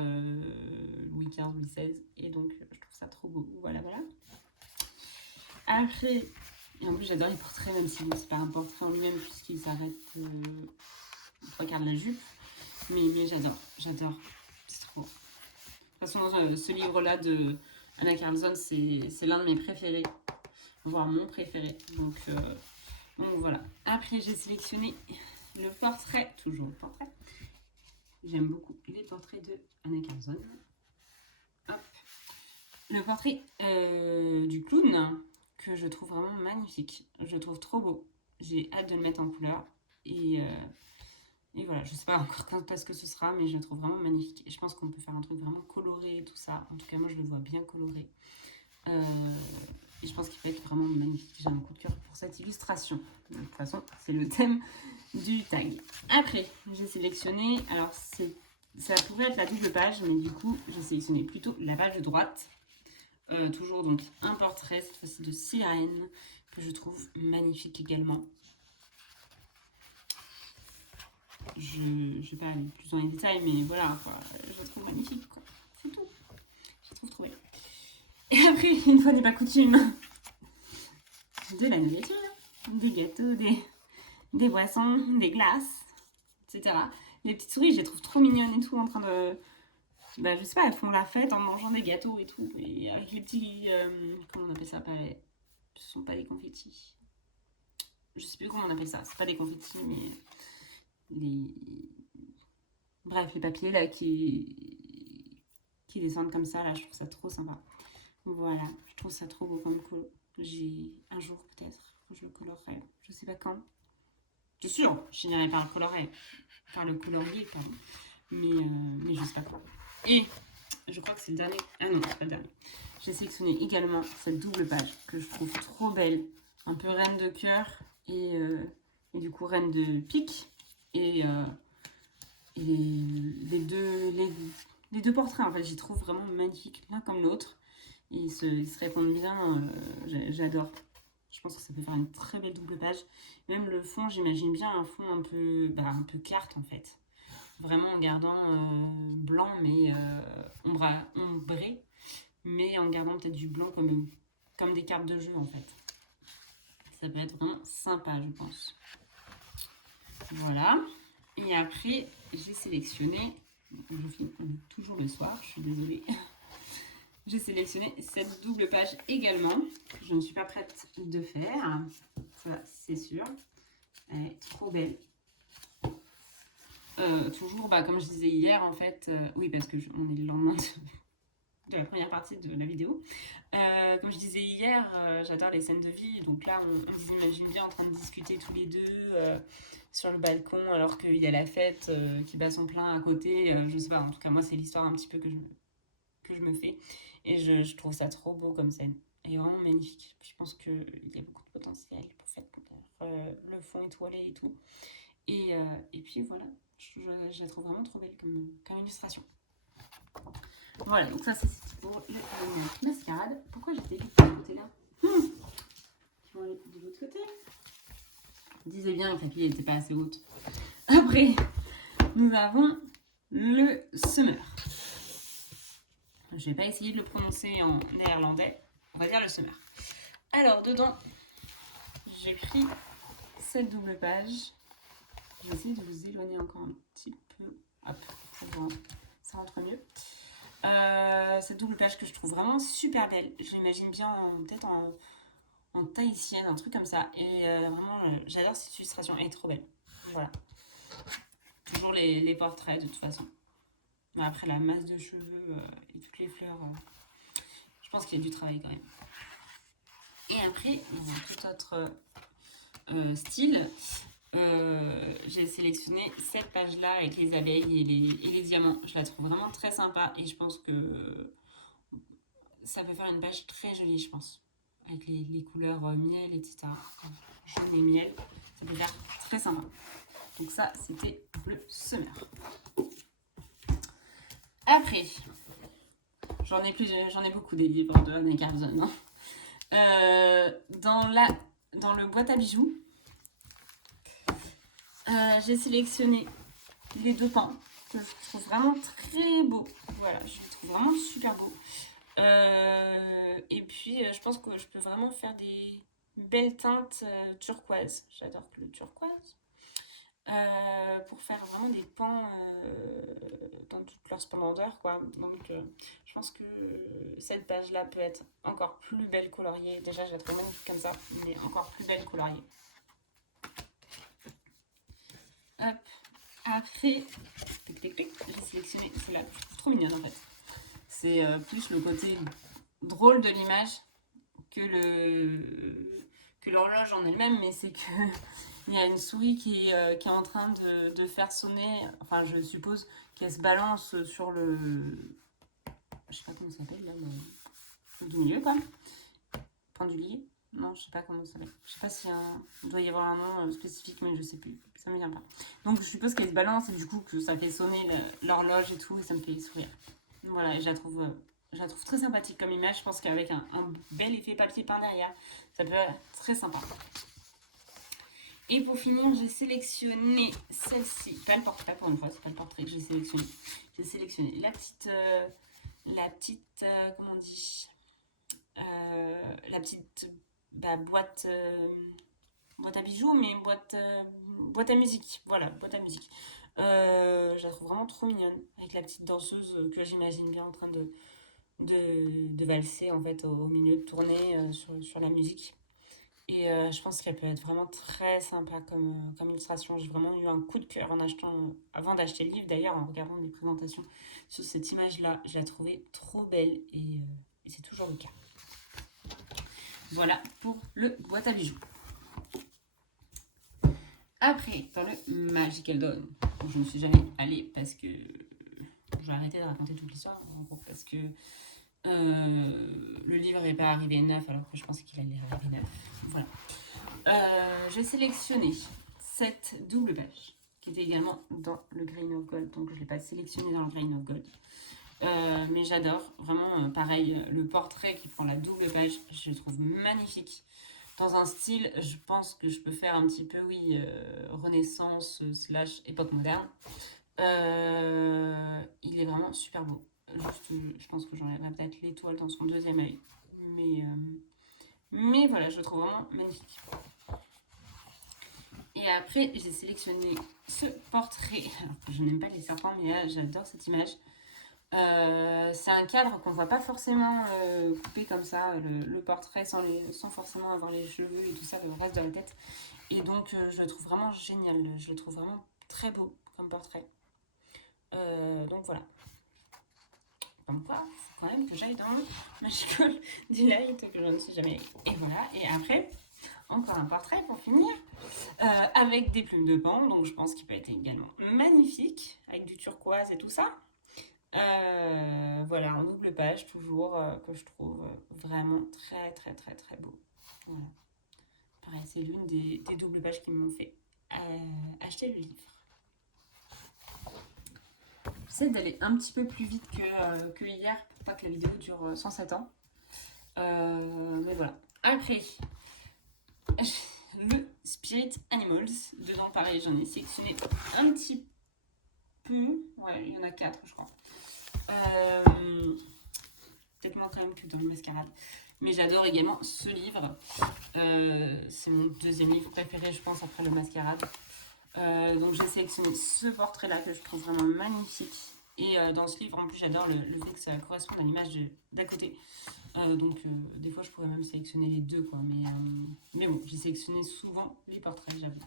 Louis XV, Louis XVI. Et donc je trouve ça trop beau. Voilà, voilà. Après, et en plus j'adore les portraits, même si c'est pas un portrait en lui-même puisqu'il s'arrête trois quarts de la jupe. Mais j'adore. C'est trop beau. De toute façon, ce livre-là de Anna Carlson, c'est l'un de mes préférés, voire mon préféré. Donc voilà. Après, j'ai sélectionné le portrait, toujours le portrait. J'aime beaucoup les portraits de Anna Carlson. Hop. Le portrait du clown, que je trouve vraiment magnifique. Je le trouve trop beau. J'ai hâte de le mettre en couleur. Et voilà, je sais pas encore quand est-ce que ce sera, mais je le trouve vraiment magnifique. Et je pense qu'on peut faire un truc vraiment coloré et tout ça. En tout cas, moi, je le vois bien coloré. Et je pense qu'il peut être vraiment magnifique. J'ai un coup de cœur pour cette illustration. De toute façon, c'est le thème du tag. Après, j'ai sélectionné... Alors, ça pourrait être la double page, mais du coup, j'ai sélectionné plutôt la page de droite. Toujours donc un portrait, cette fois-ci de sirène, que je trouve magnifique également. Je ne vais pas aller plus dans les détails, mais voilà, quoi, je la trouve magnifique, quoi. C'est tout. Je la trouve trop belle. Et après, une fois n'est pas coutume, de la nourriture, des gâteaux, des boissons, des glaces, etc. Les petites souris, je les trouve trop mignonnes et tout, en train de... je sais pas, elles font la fête en mangeant des gâteaux et tout. Et avec les petits... comment on appelle ça? Ce sont pas des confettis. Je sais plus comment on appelle ça. C'est pas des confettis, mais... Bref, les papiers là qui descendent comme ça, là, je trouve ça trop sympa. Voilà, je trouve ça trop beau comme colo. Un jour peut-être que je le colorerai, je sais pas quand. C'est sûr, je finirai par le colorier, pardon. Mais je sais pas quand. Et je crois que c'est le dernier. Ah non, c'est pas le dernier. J'ai sélectionné également cette double page que je trouve trop belle. Un peu reine de cœur et du coup reine de pique. Et les deux portraits, en fait, j'y trouve vraiment magnifiques, l'un comme l'autre. Ils se répondent bien, j'adore. Je pense que ça peut faire une très belle double page. Même le fond, j'imagine bien un fond un peu carte, en fait. Vraiment en gardant blanc, mais ombré, mais en gardant peut-être du blanc comme des cartes de jeu, en fait. Ça peut être vraiment sympa, je pense. Voilà. Et après, j'ai sélectionné, je filme toujours le soir, je suis désolée. J'ai sélectionné cette double page également, que je ne suis pas prête de faire. Ça, c'est sûr. Elle est trop belle. Toujours, comme je disais hier, en fait, oui, parce que on est le lendemain de la première partie de la vidéo. Comme je disais hier, j'adore les scènes de vie. Donc là, on s'imagine bien en train de discuter tous les deux sur le balcon alors qu'il y a la fête qui bat son plein à côté. Je sais pas, en tout cas, moi, c'est l'histoire un petit peu que je me fais. Et je trouve ça trop beau comme scène. Elle est vraiment magnifique. Je pense qu'il y a beaucoup de potentiel pour faire le fond étoilé et tout. Et puis voilà, je la trouve vraiment trop belle comme illustration. Voilà, donc ça c'est pour le mascarade. Pourquoi j'étais de ce côté-là Qui vont aller de l'autre côté. Je disais bien que la pile n'était pas assez haute. Après, nous avons le Summer. Je vais pas essayer de le prononcer en néerlandais. On va dire le Summer. Alors, dedans, j'ai pris cette double page. Je vais essayer de vous éloigner encore un petit peu. Hop, ça rentre mieux. Cette double page que je trouve vraiment super belle. Je l'imagine bien peut-être en tahitienne, un truc comme ça. Et vraiment, j'adore cette illustration. Elle est trop belle. Voilà. Toujours les portraits de toute façon. Mais après, la masse de cheveux et toutes les fleurs, je pense qu'il y a du travail quand même. Et après, il y a un tout autre style. J'ai sélectionné cette page-là avec les abeilles et les diamants. Je la trouve vraiment très sympa et je pense que ça peut faire une page très jolie, je pense. Avec les couleurs miel, etc. Jaune et miel, ça peut faire très sympa. Donc ça, c'était le Summer. Après, j'en ai beaucoup des livres de Anna Garson. Hein. Dans le boîte à bijoux, j'ai sélectionné les deux pans que je trouve vraiment très beaux. Voilà, je les trouve vraiment super beaux. Et puis, je pense que je peux vraiment faire des belles teintes turquoise. J'adore le turquoise. Pour faire vraiment des pans dans toute leur splendeur, quoi. Donc, je pense que cette page-là peut être encore plus belle coloriée. Déjà, je la trouve magnifique comme ça, mais encore plus belle coloriée. Hop. Après, j'ai sélectionné celle-là que je trouve trop mignonne en fait. C'est plus le côté drôle de l'image que l'horloge en elle-même, mais c'est que il y a une souris qui est en train de faire sonner, enfin je suppose qu'elle se balance sur le, je sais pas comment ça s'appelle là, le du milieu quoi, pendulier. Non, je sais pas comment ça s'appelle. Je sais pas s'il doit y avoir un nom spécifique, mais je sais plus. Ça me vient pas. Donc je suppose qu'elle se balance et du coup que ça fait sonner l'horloge et tout, et ça me fait sourire. Voilà, et je la trouve très sympathique comme image. Je pense qu'avec un bel effet papier peint derrière, ça peut être très sympa. Et pour finir, j'ai sélectionné celle-ci. Pas le portrait pour une fois, c'est pas le portrait que j'ai sélectionné. J'ai sélectionné la petite, comment on dit, la petite boîte à bijoux, mais boîte à musique. Voilà, boîte à musique. Je la trouve vraiment trop mignonne, avec la petite danseuse que j'imagine bien en train de valser en fait au milieu de tourner sur la musique. Et je pense qu'elle peut être vraiment très sympa comme illustration. J'ai vraiment eu un coup de cœur en achetant, avant d'acheter le livre d'ailleurs, en regardant des présentations sur cette image-là. Je la trouvais trop belle et c'est toujours le cas. Voilà pour le boîte à bijoux. Après, dans le Magical Dawn, je ne suis jamais allée parce que j'ai arrêté de raconter toute l'histoire, en gros, parce que le livre n'est pas arrivé neuf alors que je pensais qu'il allait arriver neuf. Voilà. J'ai sélectionné cette double page qui était également dans le Grain of Gold, donc je ne l'ai pas sélectionné dans le Grain of Gold. Mais j'adore, vraiment pareil, le portrait qui prend la double page, je le trouve magnifique. Dans un style, je pense que je peux faire un petit peu, oui, renaissance / époque moderne. Il est vraiment super beau. Juste, je pense que j'enlèverai peut-être l'étoile dans son deuxième œil. Mais voilà, je le trouve vraiment magnifique. Et après, j'ai sélectionné ce portrait. Alors, je n'aime pas les serpents, mais là, j'adore cette image. C'est un cadre qu'on ne voit pas forcément coupé comme ça, le portrait sans forcément avoir les cheveux et tout ça, le reste de la tête. Et donc, je le trouve vraiment génial. Je le trouve vraiment très beau comme portrait. Donc voilà. Comme quoi, il faut quand même que j'aille dans Magical Delight, que je ne sais jamais. Et voilà, et après, encore un portrait pour finir, avec des plumes de pan, donc je pense qu'il peut être également magnifique, avec du turquoise et tout ça. Voilà, en double page toujours, que je trouve vraiment très très très très beau. Voilà. Pareil, c'est l'une des doubles pages qui m'ont fait acheter le livre. J'essaie d'aller un petit peu plus vite que hier pour pas que la vidéo dure 107 ans. Mais voilà. Après, le Spirit Animals. Dedans, pareil, j'en ai sélectionné un petit peu. Ouais, il y en a 4, je crois. Peut-être moins quand même que dans le Mascarade. Mais j'adore également ce livre. C'est mon deuxième livre préféré, je pense, après le Mascarade. Donc j'ai sélectionné ce portrait-là que je trouve vraiment magnifique. Et dans ce livre, en plus, j'adore le fait que ça corresponde à l'image d'à côté. Donc des fois, je pourrais même sélectionner les deux, quoi. Mais bon, j'ai sélectionné souvent les portraits, j'avoue.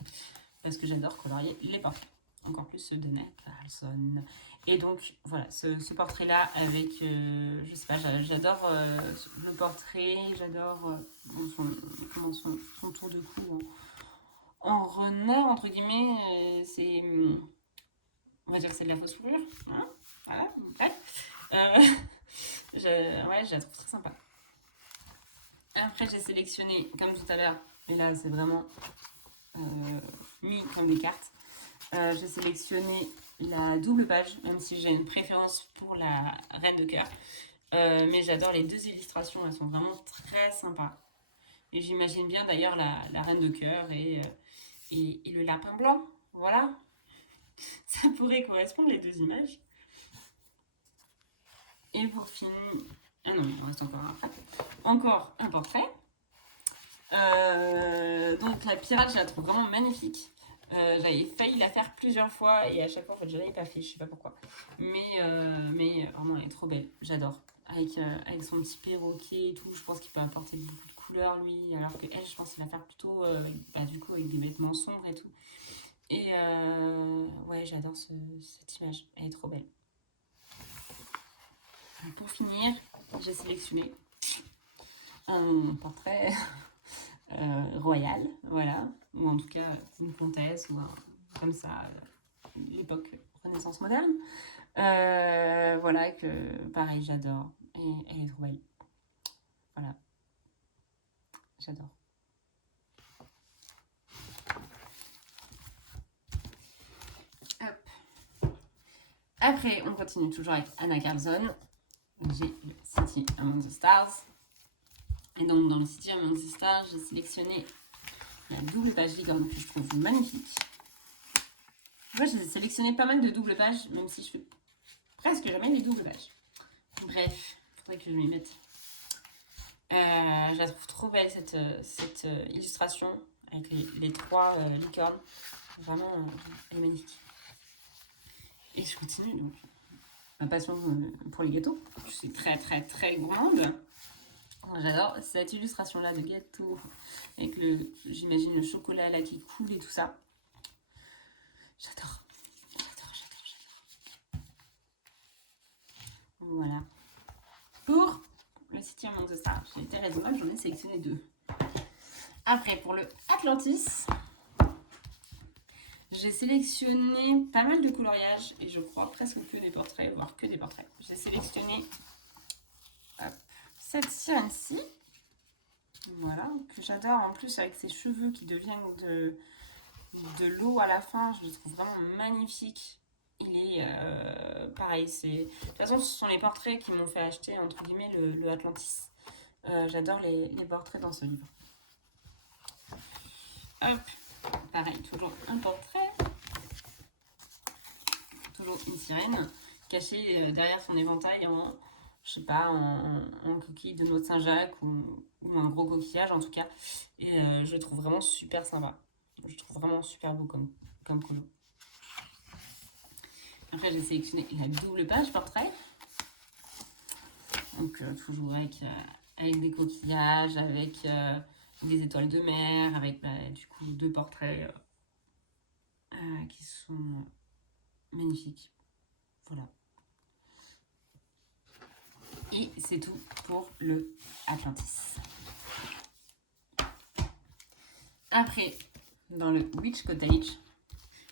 Parce que j'adore colorier les portraits. Encore plus ceux d'Anna Carlson. Et donc, voilà, ce portrait-là avec, je sais pas, j'adore le portrait, j'adore son tour de cou en renard, entre guillemets, c'est, on va dire que c'est de la fausse fourrure, hein, voilà, bref. Ouais, je la trouve très sympa. Après, j'ai sélectionné, comme tout à l'heure, et là, c'est vraiment mis comme des cartes. J'ai sélectionné la double page, même si j'ai une préférence pour la reine de cœur. Mais j'adore les deux illustrations, elles sont vraiment très sympas. Et j'imagine bien d'ailleurs la reine de cœur et le lapin blanc. Voilà. Ça pourrait correspondre les deux images. Et pour finir... Ah non, il en reste encore un après. Encore un portrait. Donc la pirate, je la trouve vraiment magnifique. J'avais failli la faire plusieurs fois et à chaque fois, en fait, je l'avais pas fait, je sais pas pourquoi. Mais vraiment, elle est trop belle, j'adore. Avec son petit perroquet et tout, je pense qu'il peut apporter beaucoup de couleurs, lui. Alors que elle, je pense qu'il va faire plutôt, du coup, avec des vêtements sombres et tout. Et ouais, j'adore cette image, elle est trop belle. Pour finir, j'ai sélectionné un portrait royal, voilà, ou en tout cas une comtesse, ou comme ça, l'époque Renaissance moderne. Voilà, que pareil, j'adore, et elle est trop belle. Voilà, j'adore. Hop. Après, on continue toujours avec Anna Carlson. J'ai le City Among the Stars. Et donc, dans le City Among the Stars, j'ai sélectionné la double page licorne que je trouve magnifique. Moi, j'ai sélectionné pas mal de doubles pages, même si je fais presque jamais les doubles pages. Bref, faudrait que je m'y mette. Je la trouve trop belle, cette illustration, avec les trois licornes. Vraiment, elle est magnifique. Et je continue, donc. Ma passion pour les gâteaux. Je suis très, très, très gourmande. J'adore cette illustration-là de gâteau, avec j'imagine, le chocolat là qui coule et tout ça. J'adore. Voilà. Pour le City Among the Stars, j'ai été raisonnable, j'en ai sélectionné 2. Après, pour le Atlantis, j'ai sélectionné pas mal de coloriages et je crois presque que des portraits, voire que des portraits. J'ai sélectionné cette sirène-ci, voilà, que j'adore en plus avec ses cheveux qui deviennent de l'eau à la fin. Je le trouve vraiment magnifique. Il est pareil, de toute façon ce sont les portraits qui m'ont fait acheter entre guillemets le Atlantis. J'adore les portraits dans ce livre. Hop, pareil, toujours un portrait, toujours une sirène cachée derrière son éventail en, je sais pas, en coquille de noix de Saint-Jacques ou un gros coquillage en tout cas. Et je le trouve vraiment super sympa. Je trouve vraiment super beau comme colo. Après, j'ai sélectionné la double page portrait. Donc, toujours avec des coquillages, avec des étoiles de mer, avec du coup 2 portraits qui sont magnifique. Voilà. Et c'est tout pour le Atlantis. Après, dans le Witch Cottage,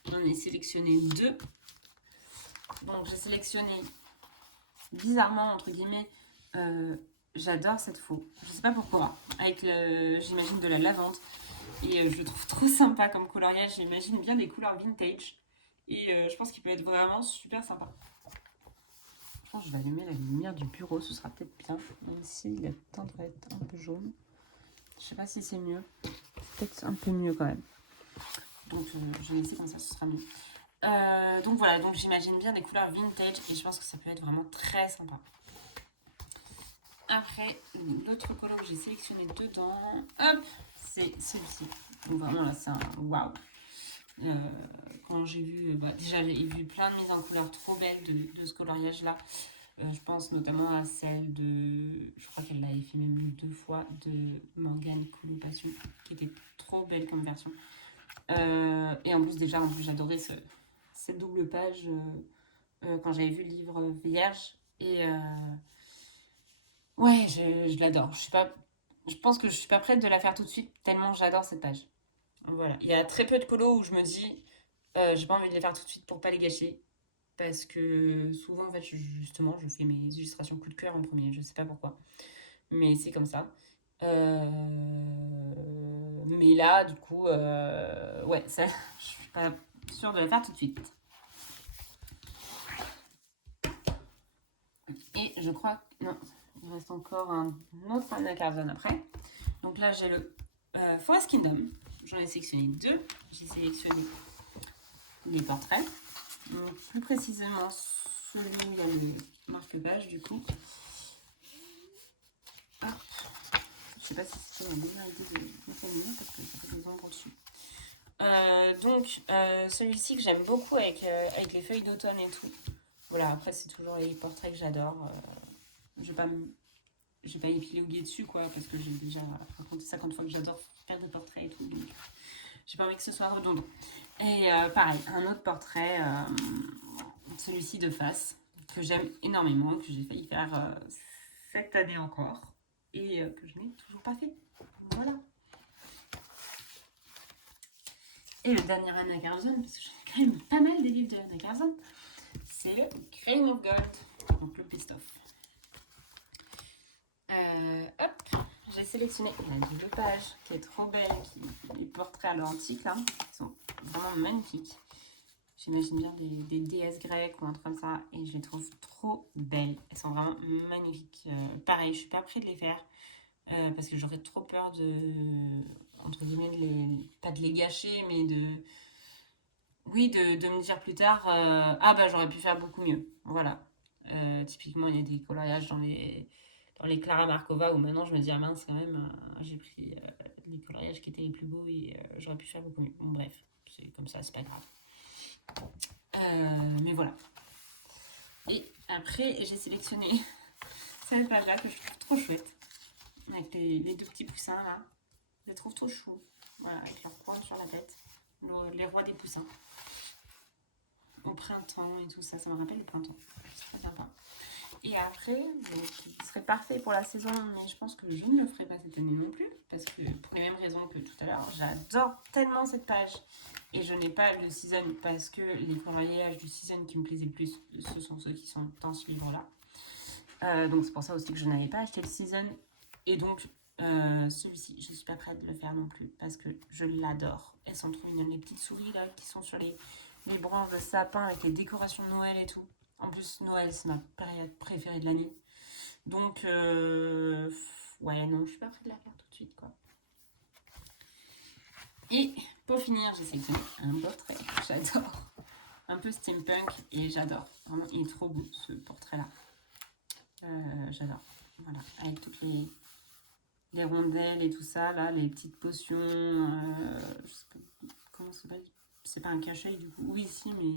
j'en ai sélectionné 2. Donc, j'ai sélectionné, bizarrement, entre guillemets, j'adore cette faux. Je sais pas pourquoi. Avec, j'imagine, de la lavande. Et je le trouve trop sympa comme coloriage. J'imagine bien des couleurs vintage. Et je pense qu'il peut être vraiment super sympa. Je pense que je vais allumer la lumière du bureau. Ce sera peut-être bien. Même s'il a tendance à être un peu jaune. Je sais pas si c'est mieux. Peut-être un peu mieux quand même. Donc je vais laisser comme ça, ce sera mieux. Donc voilà, donc j'imagine bien des couleurs vintage. Et je pense que ça peut être vraiment très sympa. Après, l'autre couleur que j'ai sélectionné dedans, hop, c'est celui-ci. Donc vraiment là, c'est un waouh. Quand j'ai vu, déjà j'ai vu plein de mises en couleur trop belles de ce coloriage-là. Je pense notamment à celle de, je crois qu'elle l'avait fait même 2 fois, de Morgane Coulou Passion, qui était trop belle comme version. Et en plus déjà, j'adorais cette double page quand j'avais vu le livre Vierge. Et ouais, je l'adore. Je pense que je suis pas prête de la faire tout de suite, tellement j'adore cette page. Voilà. Il y a très peu de colos où je me dis, j'ai pas envie de les faire tout de suite pour pas les gâcher. Parce que souvent, en fait, justement, je fais mes illustrations coup de cœur en premier. Je sais pas pourquoi. Mais c'est comme ça. Mais là, du coup, ouais, ça, je suis pas sûre de la faire tout de suite. Et je crois que... Non, il reste encore un autre Anna Carson après. Donc là, j'ai le Forest Kingdom. J'en ai sélectionné 2. J'ai sélectionné les portraits. Donc, plus précisément, celui où il y a le marque-page, du coup. Ah, je sais pas si c'était la meilleure idée de m'enseigner parce que ça fait des ombres dessus. Donc, celui-ci que j'aime beaucoup avec les feuilles d'automne et tout. Voilà, après, c'est toujours les portraits que j'adore. Je vais pas épiloguer dessus, quoi, parce que j'ai déjà raconté 50 fois que j'adore faire des portraits et tout. Donc, j'ai pas envie que ce soit redondant. Et pareil, un autre portrait, celui-ci de face, que j'aime énormément, que j'ai failli faire cette année encore, et que je n'ai toujours pas fait. Voilà. Et le dernier Anna Carson, parce que j'ai quand même pas mal des livres de Anna Carson, c'est le Grain of Gold, donc le Pistov. Hop, j'ai sélectionné la double page qui est trop belle, les portraits à l'antique là, qui sont vraiment magnifiques. J'imagine bien des déesses grecques ou un truc comme ça, et je les trouve trop belles. Elles sont vraiment magnifiques. Pareil, je suis pas prête de les faire parce que j'aurais trop peur entre guillemets, pas de les gâcher, mais oui, de me dire plus tard, ah bah j'aurais pu faire beaucoup mieux. Voilà. Typiquement, il y a des coloriages dans les Clara Markova où maintenant je me dis, ah mince, quand même, j'ai pris les coloriages qui étaient les plus beaux et j'aurais pu faire beaucoup mieux. Bon, bref, c'est comme ça, c'est pas grave. Mais voilà. Et après, j'ai sélectionné cette page-là que je trouve trop chouette. Avec les 2 petits poussins là. Je les trouve trop chauds. Voilà, avec leur pointe sur la tête. Les rois des poussins. Au printemps et tout ça, ça me rappelle le printemps. C'est très sympa. Et après, donc, il serait parfait pour la saison, mais je pense que je ne le ferai pas cette année non plus, parce que pour les mêmes raisons que tout à l'heure, j'adore tellement cette page. Et je n'ai pas le season, parce que les coloriages du season qui me plaisaient le plus, ce sont ceux qui sont dans ce livre-là. Donc c'est pour ça aussi que je n'avais pas acheté le season. Et donc, celui-ci, je ne suis pas prête de le faire non plus, parce que je l'adore. Elles sont trop mignonnes, les petites souris là, qui sont sur les branches de sapin avec les décorations de Noël et tout. En plus, Noël, c'est ma période préférée de l'année. Donc, ouais, non, je suis pas prête de la faire tout de suite, quoi. Et pour finir, j'ai sélectionné un portrait que j'adore. Un peu steampunk et j'adore. Vraiment, il est trop beau, ce portrait-là. J'adore. Voilà, avec toutes les rondelles et tout ça, là, les petites potions. Je sais pas comment ça s'appelle. C'est pas un cache-œil, du coup. Oui, si, mais...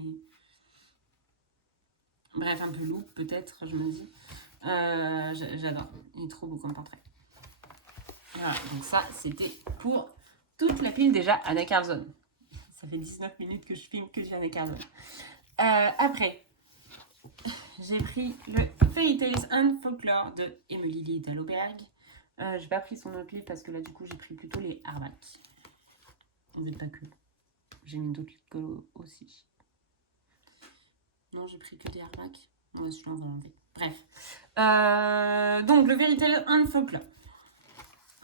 Bref, un peu loup, peut-être, je me dis. J'adore. Il est trop beau comme portrait. Voilà, donc ça, c'était pour toute la pile déjà Anna Carson. Ça fait 19 minutes que je filme que du Anna Carson. Après, j'ai pris le Fairy Tales and Folklore de Emily Dallowberg. J'ai pas pris son autre livre parce que là, du coup, j'ai pris plutôt les hardbacks. Vous n'êtes pas que. J'ai mis d'autres livres aussi. Non, j'ai pris que des hardbacks. Ouais, celui-là, on va l'enlever. Bref. Donc, le Fairy Tales and Folklore.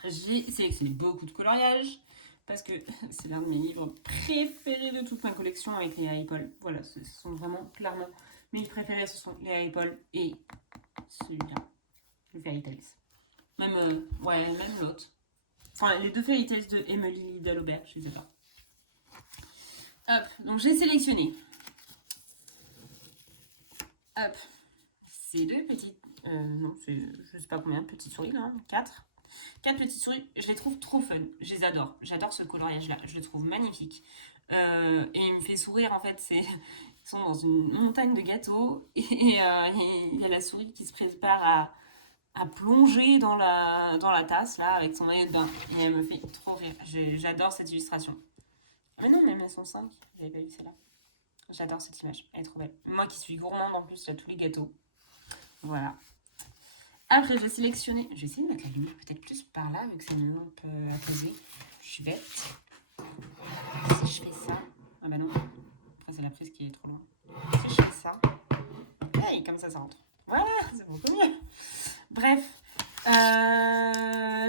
J'ai sélectionné beaucoup de coloriages parce que c'est l'un de mes livres préférés de toute ma collection avec les Harry Potter. Voilà, ce sont vraiment clairement mes livres préférés, ce sont les Harry Potter et celui-là, le Fairy Tales. Même l'autre. Enfin, les deux Fairy Tales de Emily Dallowberg, je les ai pas. Hop, donc j'ai sélectionné. Hop, ces deux petites. Non, c'est je sais pas combien de petites souris là, 4 petites souris, je les trouve trop fun, je les adore, j'adore ce coloriage là, je le trouve magnifique et il me fait sourire en fait, ils sont dans une montagne de gâteaux et il y a la souris qui se prépare à plonger dans la tasse là avec son maillot de bain et elle me fait trop rire, j'adore cette illustration. Ah mais non, même elles sont 5, j'avais pas vu celle-là. J'adore cette image, elle est trop belle. Moi qui suis gourmande en plus, il y a tous les gâteaux. Voilà. Après, j'ai sélectionné. Je vais essayer de mettre la lumière peut-être plus par là, vu que c'est une lampe à poser. Je suis bête. Si je fais ça. Ah bah non. Après, c'est la prise qui est trop loin. Si je fais ça. Hey, comme ça rentre. Voilà, c'est beaucoup mieux. Bref.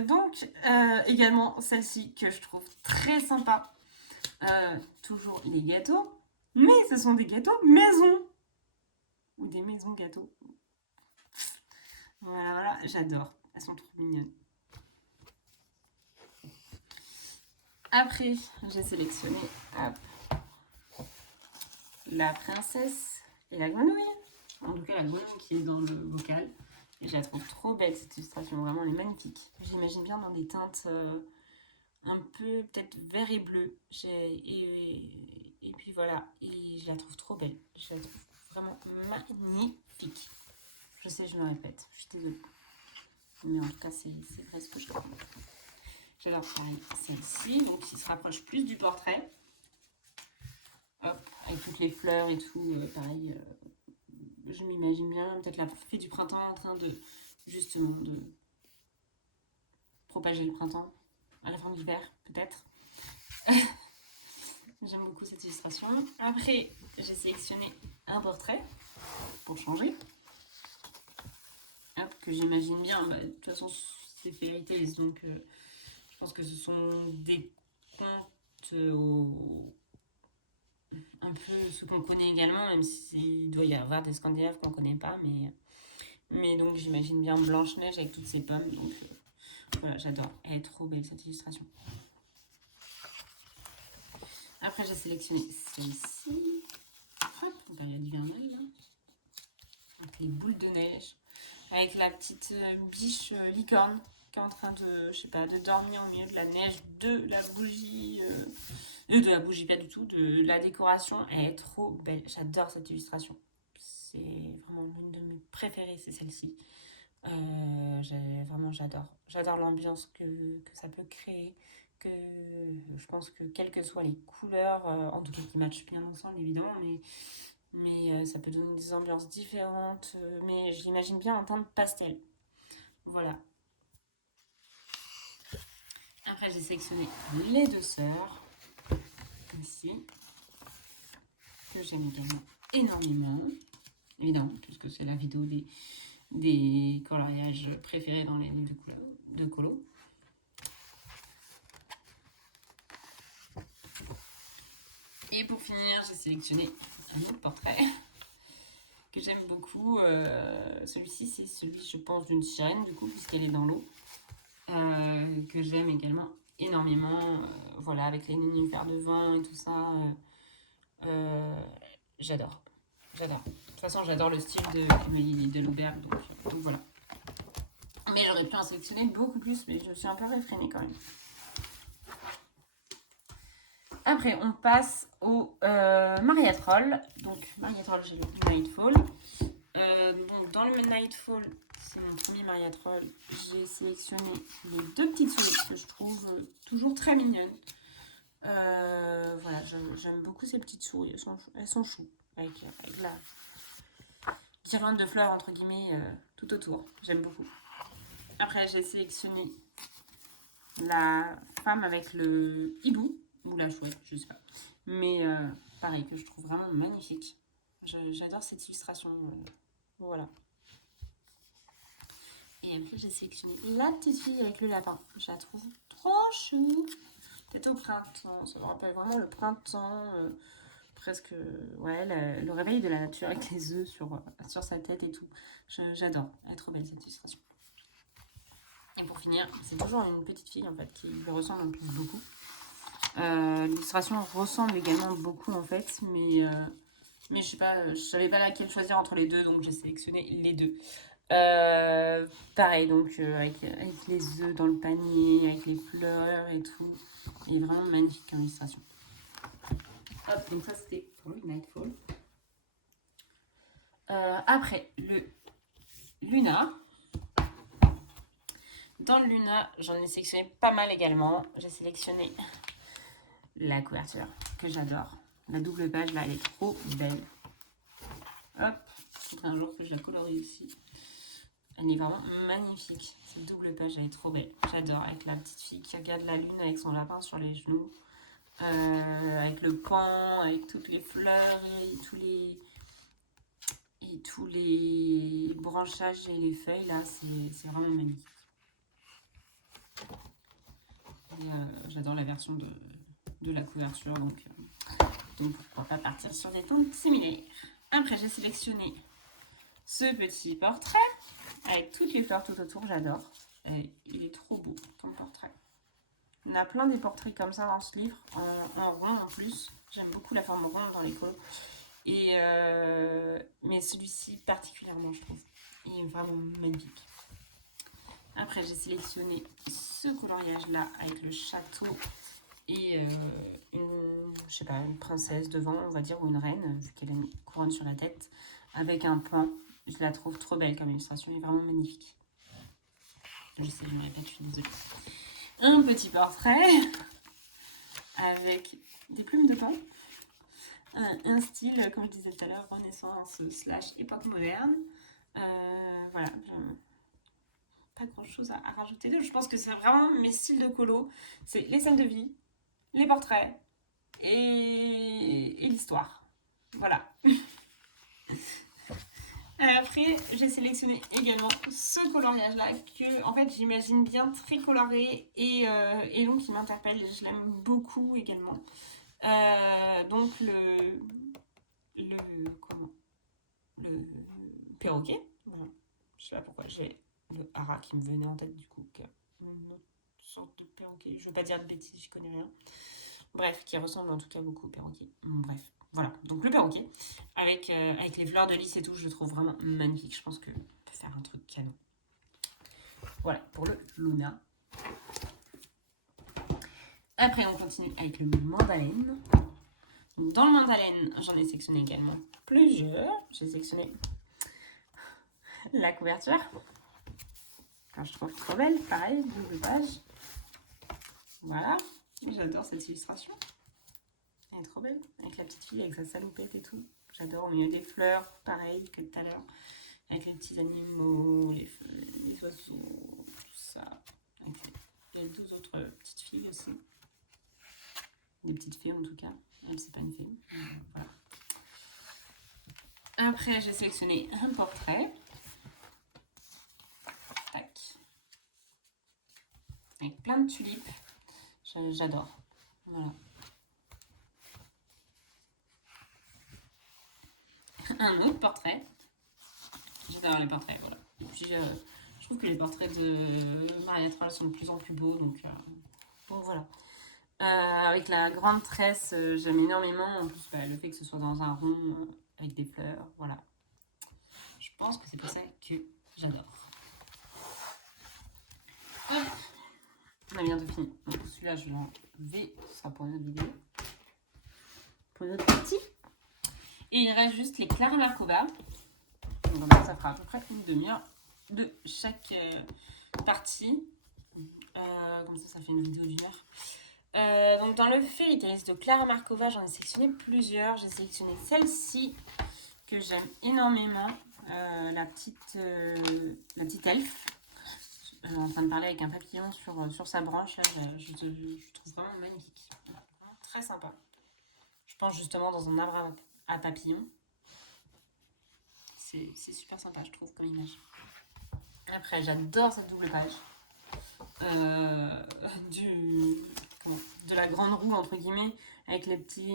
Donc, également, celle-ci que je trouve très sympa. Toujours les gâteaux. Mais ce sont des gâteaux maison. Ou des maisons gâteaux. Voilà, j'adore. Elles sont trop mignonnes. Après, j'ai sélectionné la princesse et la grenouille. En tout cas, la grenouille qui est dans le bocal. Et je la trouve trop belle, cette illustration. Vraiment, elle est magnifique. J'imagine bien dans des teintes un peu peut-être vert et bleu. Et puis voilà. Et je la trouve trop belle. Je la trouve vraiment magnifique. Je sais, je me répète. Je suis désolée. Mais en tout cas, c'est vrai ce que je trouve. J'adore pareil celle-ci, donc qui se rapproche plus du portrait. Hop, avec toutes les fleurs et tout, pareil. Je m'imagine bien peut-être la fée du printemps en train de justement de propager le printemps à la fin de l'hiver, peut-être. J'aime beaucoup cette illustration. Après, j'ai sélectionné un portrait pour changer. Hop, que j'imagine bien. Bah, de toute façon, c'est Fairy Tales, donc je pense que ce sont des contes un peu ce qu'on connaît également, même s'il doit y avoir des Scandinaves qu'on connaît pas, mais donc j'imagine bien Blanche-Neige avec toutes ses pommes, donc voilà, j'adore. Elle est trop belle cette illustration. Après, j'ai sélectionné celle-ci. Hop, période hivernale, là. Avec les boules de neige. Avec la petite biche licorne qui est en train de, je sais pas, de dormir au milieu de la neige, de la bougie. De la bougie, pas du tout, de la décoration. Elle est trop belle. J'adore cette illustration. C'est vraiment l'une de mes préférées, c'est celle-ci. Vraiment, j'adore. J'adore l'ambiance que ça peut créer. Que je pense que quelles que soient les couleurs, en tout cas qui matchent bien ensemble évidemment, mais ça peut donner des ambiances différentes. Mais je l'imagine bien en teinte pastel. Voilà. Après, j'ai sélectionné les deux sœurs. Ici. Que j'aime également énormément. Évidemment, puisque c'est la vidéo des coloriages préférés dans les livres de colo. Et pour finir, j'ai sélectionné un autre portrait que j'aime beaucoup. Celui-ci, c'est celui, je pense, d'une sirène, du coup, puisqu'elle est dans l'eau. Que j'aime également énormément. Voilà, avec les nénuphars de vent et tout ça. J'adore. J'adore. De toute façon, j'adore le style de Emily Dallowberg, donc voilà. Mais j'aurais pu en sélectionner beaucoup plus, mais je me suis un peu réfrénée quand même. Après, on passe au Maria Troll. Donc, Maria Troll, j'ai le Nightfall. Donc, dans le Nightfall, c'est mon premier Maria Troll. J'ai sélectionné les deux petites souris que je trouve toujours très mignonnes. Voilà, j'aime beaucoup ces petites souris. Elles sont choues. avec la guirlande de fleurs, entre guillemets, tout autour. J'aime beaucoup. Après, j'ai sélectionné la femme avec le hibou, ou la chouette, je sais pas. Mais pareil, que je trouve vraiment magnifique. J'adore cette illustration. Voilà. Et après, j'ai sélectionné la petite fille avec le lapin. Je la trouve trop chou. Peut-être au printemps. Ça me rappelle vraiment le printemps. Presque, ouais, le réveil de la nature avec les œufs sur sa tête et tout. J'adore. Elle est trop belle, cette illustration. Et pour finir, c'est toujours une petite fille, en fait, qui lui ressemble en plus beaucoup. L'illustration ressemble également beaucoup, en fait, mais je sais pas, je savais pas laquelle choisir entre les deux, donc j'ai sélectionné les deux. Pareil, donc avec les œufs dans le panier, avec les fleurs et tout. Il est vraiment magnifique comme illustration. Hop, donc ça c'était pour le Nightfall. Après, le Luna. Dans le Luna, j'en ai sélectionné pas mal également. J'ai sélectionné la couverture que j'adore. La double page là, elle est trop belle. Hop, il faudrait un jour que je la colorie ici. Elle est vraiment magnifique. Cette double page, elle est trop belle. J'adore. Avec la petite fille qui regarde la lune avec son lapin sur les genoux. Avec le pan, avec toutes les fleurs et tous les branchages et les feuilles là. C'est vraiment magnifique. J'adore la version de la couverture. Donc pourquoi pas partir sur des tons similaires. Après, j'ai sélectionné ce petit portrait. Avec toutes les fleurs tout autour, j'adore. Il est trop beau comme portrait. On a plein des portraits comme ça dans ce livre, en rond en plus. J'aime beaucoup la forme ronde dans les colos. Mais celui-ci particulièrement, je trouve. Il est vraiment magnifique. Après, j'ai sélectionné ce coloriage-là avec le château et une princesse devant, on va dire, ou une reine, vu qu'elle a une couronne sur la tête, avec un pan. Je la trouve trop belle comme illustration, elle est vraiment magnifique. Je sais, je me répète, je suis désolée. Un petit portrait avec des plumes de pan. Un style, comme je disais tout à l'heure, renaissance / époque moderne. Voilà, pas grand chose à rajouter. Je pense que c'est vraiment mes styles de colo. C'est les scènes de vie, les portraits et l'histoire. Voilà. Après, j'ai sélectionné également ce coloriage-là que, en fait, j'imagine bien très coloré et donc il m'interpelle. Je l'aime beaucoup également. Donc le perroquet. Voilà. Je sais pas pourquoi j'ai le hara qui me venait en tête du coup. Une autre sorte de perroquet. Je veux pas dire de bêtises, je connais rien. Bref, qui ressemble en tout cas beaucoup au perroquet. Bref. Voilà, donc le perroquet, avec les fleurs de lys et tout, je le trouve vraiment magnifique. Je pense qu'on peut faire un truc canon. Voilà, pour le Luna. Après, on continue avec le mandalaine. Dans le mandalaine, j'en ai sélectionné également plusieurs. J'ai sélectionné la couverture, que je trouve trop belle. Pareil, double page. Voilà, j'adore cette illustration. Elle est trop belle, avec la petite fille, avec sa salopette et tout. J'adore, au milieu des fleurs, pareil que tout à l'heure. Avec les petits animaux, les oiseaux, tout ça. Il y a 12 autres petites filles aussi. Des petites fées en tout cas. Elle, c'est pas une fée. Voilà. Après, j'ai sélectionné un portrait. Tac. Avec plein de tulipes. J'adore. Voilà. Un autre portrait. J'adore les portraits, voilà. Et puis, je trouve que les portraits de Maria Thrall sont de plus en plus beaux, donc voilà. Avec la grande tresse, j'aime énormément. En plus, le fait que ce soit dans un rond avec des fleurs, voilà. Je pense que c'est pour ça que j'adore. Hop. On a bientôt fini. Donc celui-là, je l'enlever. Ce sera pour une autre vidéo. Pour une autre partie. Et il reste juste les Clara Markova. Donc ça fera à peu près une demi-heure de chaque partie. Comme ça fait une vidéo d'1 heure. Donc dans le Fairy Tales de Clara Markova, j'en ai sélectionné plusieurs. J'ai sélectionné celle-ci que j'aime énormément, la petite elfe, en train de parler avec un papillon sur sa branche. Là, je trouve vraiment magnifique, vraiment très sympa. Je pense justement dans un arbre à papillons. C'est super sympa, je trouve, comme image. Après, j'adore cette double page. Euh, de la grande roue, entre guillemets, avec les petits,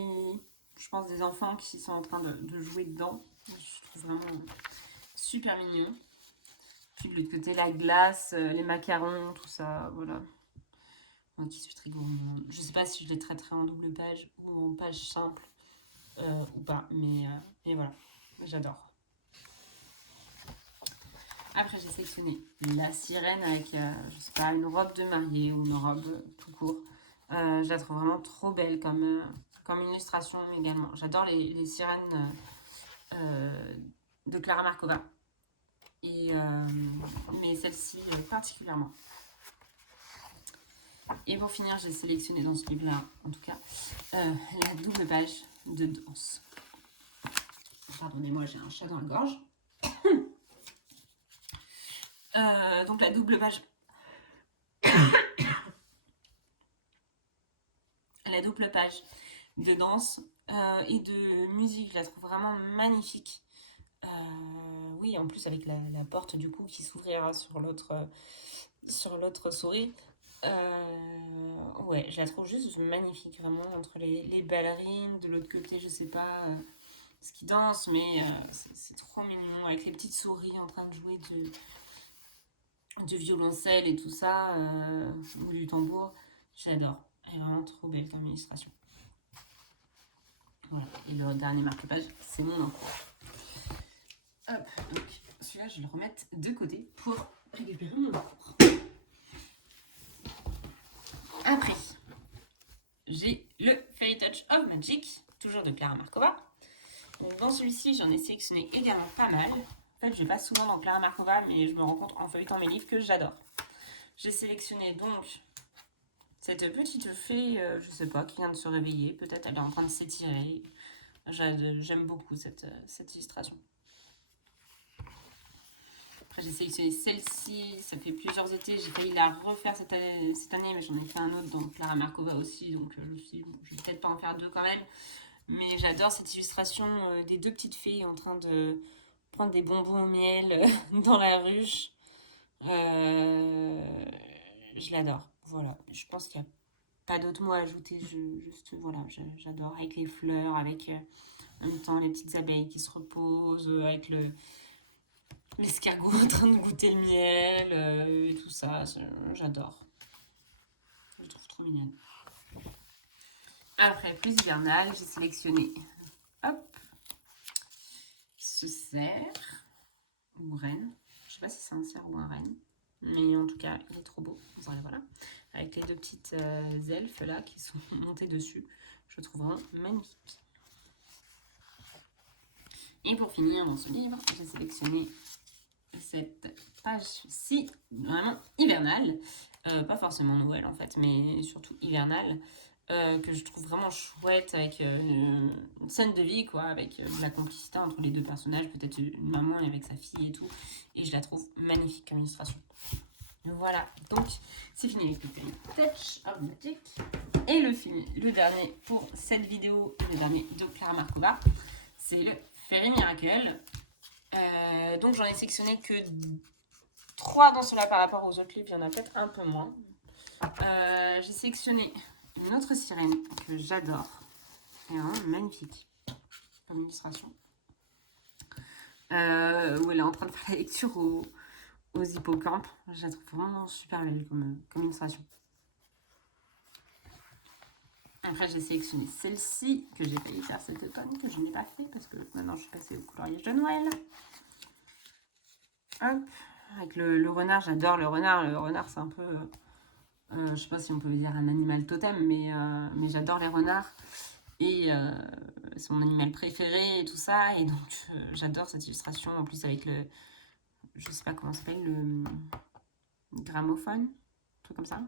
je pense, des enfants qui sont en train de jouer dedans. Je trouve vraiment super mignon. Puis de l'autre côté, la glace, les macarons, tout ça, voilà. Moi qui suis très gourmande. Je sais pas si je les traiterai en double page ou en page simple ou pas, mais voilà, j'adore. Après, j'ai sélectionné la sirène avec, je sais pas, une robe de mariée ou une robe tout court. Je la trouve vraiment trop belle comme illustration également. J'adore les sirènes de Clara Markova. Mais celle-ci particulièrement. Et pour finir, j'ai sélectionné dans ce livre-là, en tout cas, la double page de danse. Pardonnez-moi, j'ai un chat dans la gorge. Donc la double page de danse et de musique, je la trouve vraiment magnifique. Oui, en plus avec la porte du coup qui s'ouvrira sur l'autre souris. Ouais, je la trouve juste magnifique, vraiment, entre les ballerines, de l'autre côté, je sais pas ce qui danse, mais c'est trop mignon, avec les petites souris en train de jouer du violoncelle et tout ça, ou du tambour. J'adore. Elle est vraiment trop belle comme illustration. Voilà. Et le dernier marque-page, c'est mon encours. Hop, donc celui-là, je vais le remettre de côté pour récupérer mon encours. Après, j'ai le Fairy Touch of Magic, toujours de Clara Markova. Donc dans celui-ci, j'en ai sélectionné également pas mal. En fait, je vais pas souvent dans Clara Markova, mais je me rends compte en feuilletant mes livres que j'adore. J'ai sélectionné donc cette petite fée, je sais pas, qui vient de se réveiller. Peut-être elle est en train de s'étirer. J'aime beaucoup cette illustration. Après, j'ai sélectionné celle-ci. Ça fait plusieurs étés. J'ai failli la refaire cette année, mais j'en ai fait un autre dans Clara Markova aussi. Donc, je me suis dit, bon, je vais peut-être pas en faire deux quand même. Mais j'adore cette illustration des deux petites filles en train de prendre des bonbons au miel dans la ruche. Je l'adore. Voilà. Je pense qu'il n'y a pas d'autres mots à ajouter. Juste, voilà, j'adore. Avec les fleurs, avec en même temps les petites abeilles qui se reposent, avec l'escargot en train de goûter le miel et tout ça. J'adore. Je trouve trop mignonne. Après, plus hivernal, j'ai sélectionné hop, ce cerf ou renne. Je sais pas si c'est un cerf ou un renne. Mais en tout cas, il est trop beau. Voilà, voilà. Avec les deux petites elfes là qui sont montées dessus. Je le trouve vraiment magnifique. Et pour finir dans ce livre, j'ai sélectionné cette page-ci, vraiment hivernale. Pas forcément Noël en fait, mais surtout hivernale. Que je trouve vraiment chouette avec une scène de vie quoi, avec de la complicité entre les deux personnages, peut-être une maman avec sa fille et tout, et je la trouve magnifique comme illustration. Voilà, donc c'est fini avec le Fairy Touch of Magic. Et le dernier pour cette vidéo, le dernier de Clara Markova, c'est le Fairy Miracle. Donc j'en ai sélectionné que 3 dans cela par rapport aux autres livres, il y en a peut-être un peu moins. J'ai sélectionné une autre sirène que j'adore. Elle est vraiment magnifique comme illustration. Où elle est en train de faire la lecture aux hippocampes. Je la trouve vraiment super belle comme illustration. Après, j'ai sélectionné celle-ci que j'ai failli faire cet automne, que je n'ai pas fait parce que maintenant je suis passée au coloriage de Noël. Hop, avec le renard, j'adore le renard. Le renard, c'est un peu, je sais pas si on peut dire un animal totem, mais j'adore les renards. Et c'est mon animal préféré et tout ça. Et donc, j'adore cette illustration. En plus, avec le, je sais pas comment ça s'appelle, le gramophone, un truc comme ça.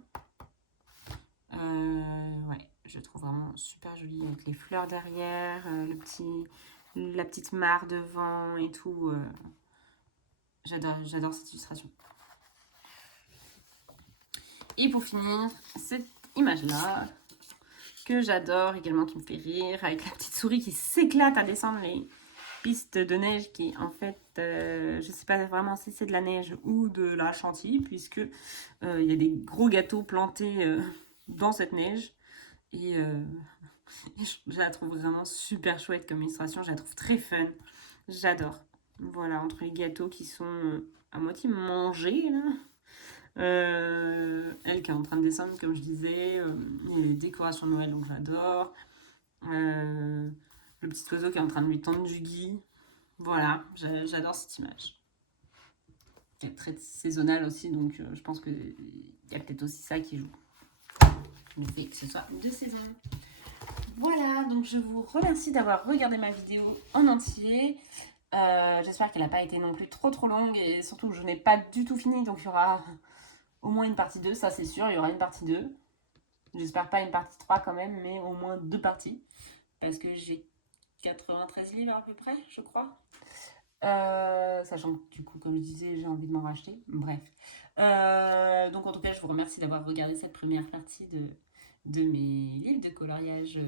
Ouais, je trouve vraiment super jolie avec les fleurs derrière, la petite mare devant et tout. J'adore cette illustration. Et pour finir, cette image-là, que j'adore également, qui me fait rire, avec la petite souris qui s'éclate à descendre les pistes de neige qui, en fait, je sais pas vraiment si c'est de la neige ou de la chantilly, puisque il y a des gros gâteaux plantés dans cette neige. Et je la trouve vraiment super chouette comme illustration, je la trouve très fun, j'adore. Voilà, entre les gâteaux qui sont à moitié mangés, là. Elle qui est en train de descendre, comme je disais. Il y a les décorations de Noël, donc j'adore. Le petit oiseau qui est en train de lui tendre du gui. Voilà, j'adore cette image. Elle est très saisonnale aussi, donc je pense qu'il y a peut-être aussi ça qui joue. Le fait que ce soit de saison. Voilà, donc je vous remercie d'avoir regardé ma vidéo en entier. J'espère qu'elle n'a pas été non plus trop longue et surtout je n'ai pas du tout fini, donc il y aura au moins une partie 2, ça c'est sûr, il y aura une partie 2. J'espère pas une partie 3 quand même, mais au moins 2 parties. Parce que j'ai 93 livres à peu près, je crois. Sachant que du coup, comme je disais, j'ai envie de m'en racheter. Bref. Donc en tout cas, je vous remercie d'avoir regardé cette première partie de mes livres de coloriage,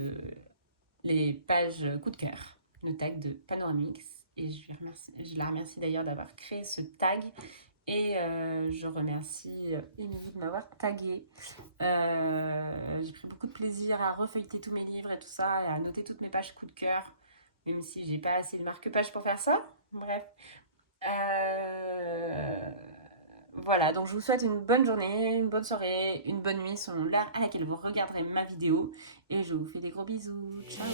les pages coup de cœur, le tag de Panoramix. Et je la remercie d'ailleurs d'avoir créé ce tag. Et je remercie Émilie de m'avoir tagué. J'ai pris beaucoup de plaisir à refeuilleter tous mes livres et tout ça, et à noter toutes mes pages coup de cœur, même si j'ai pas assez de marque-page pour faire ça. Bref. Voilà, donc je vous souhaite une bonne journée, une bonne soirée, une bonne nuit selon l'heure à laquelle vous regarderez ma vidéo. Et je vous fais des gros bisous. Ciao.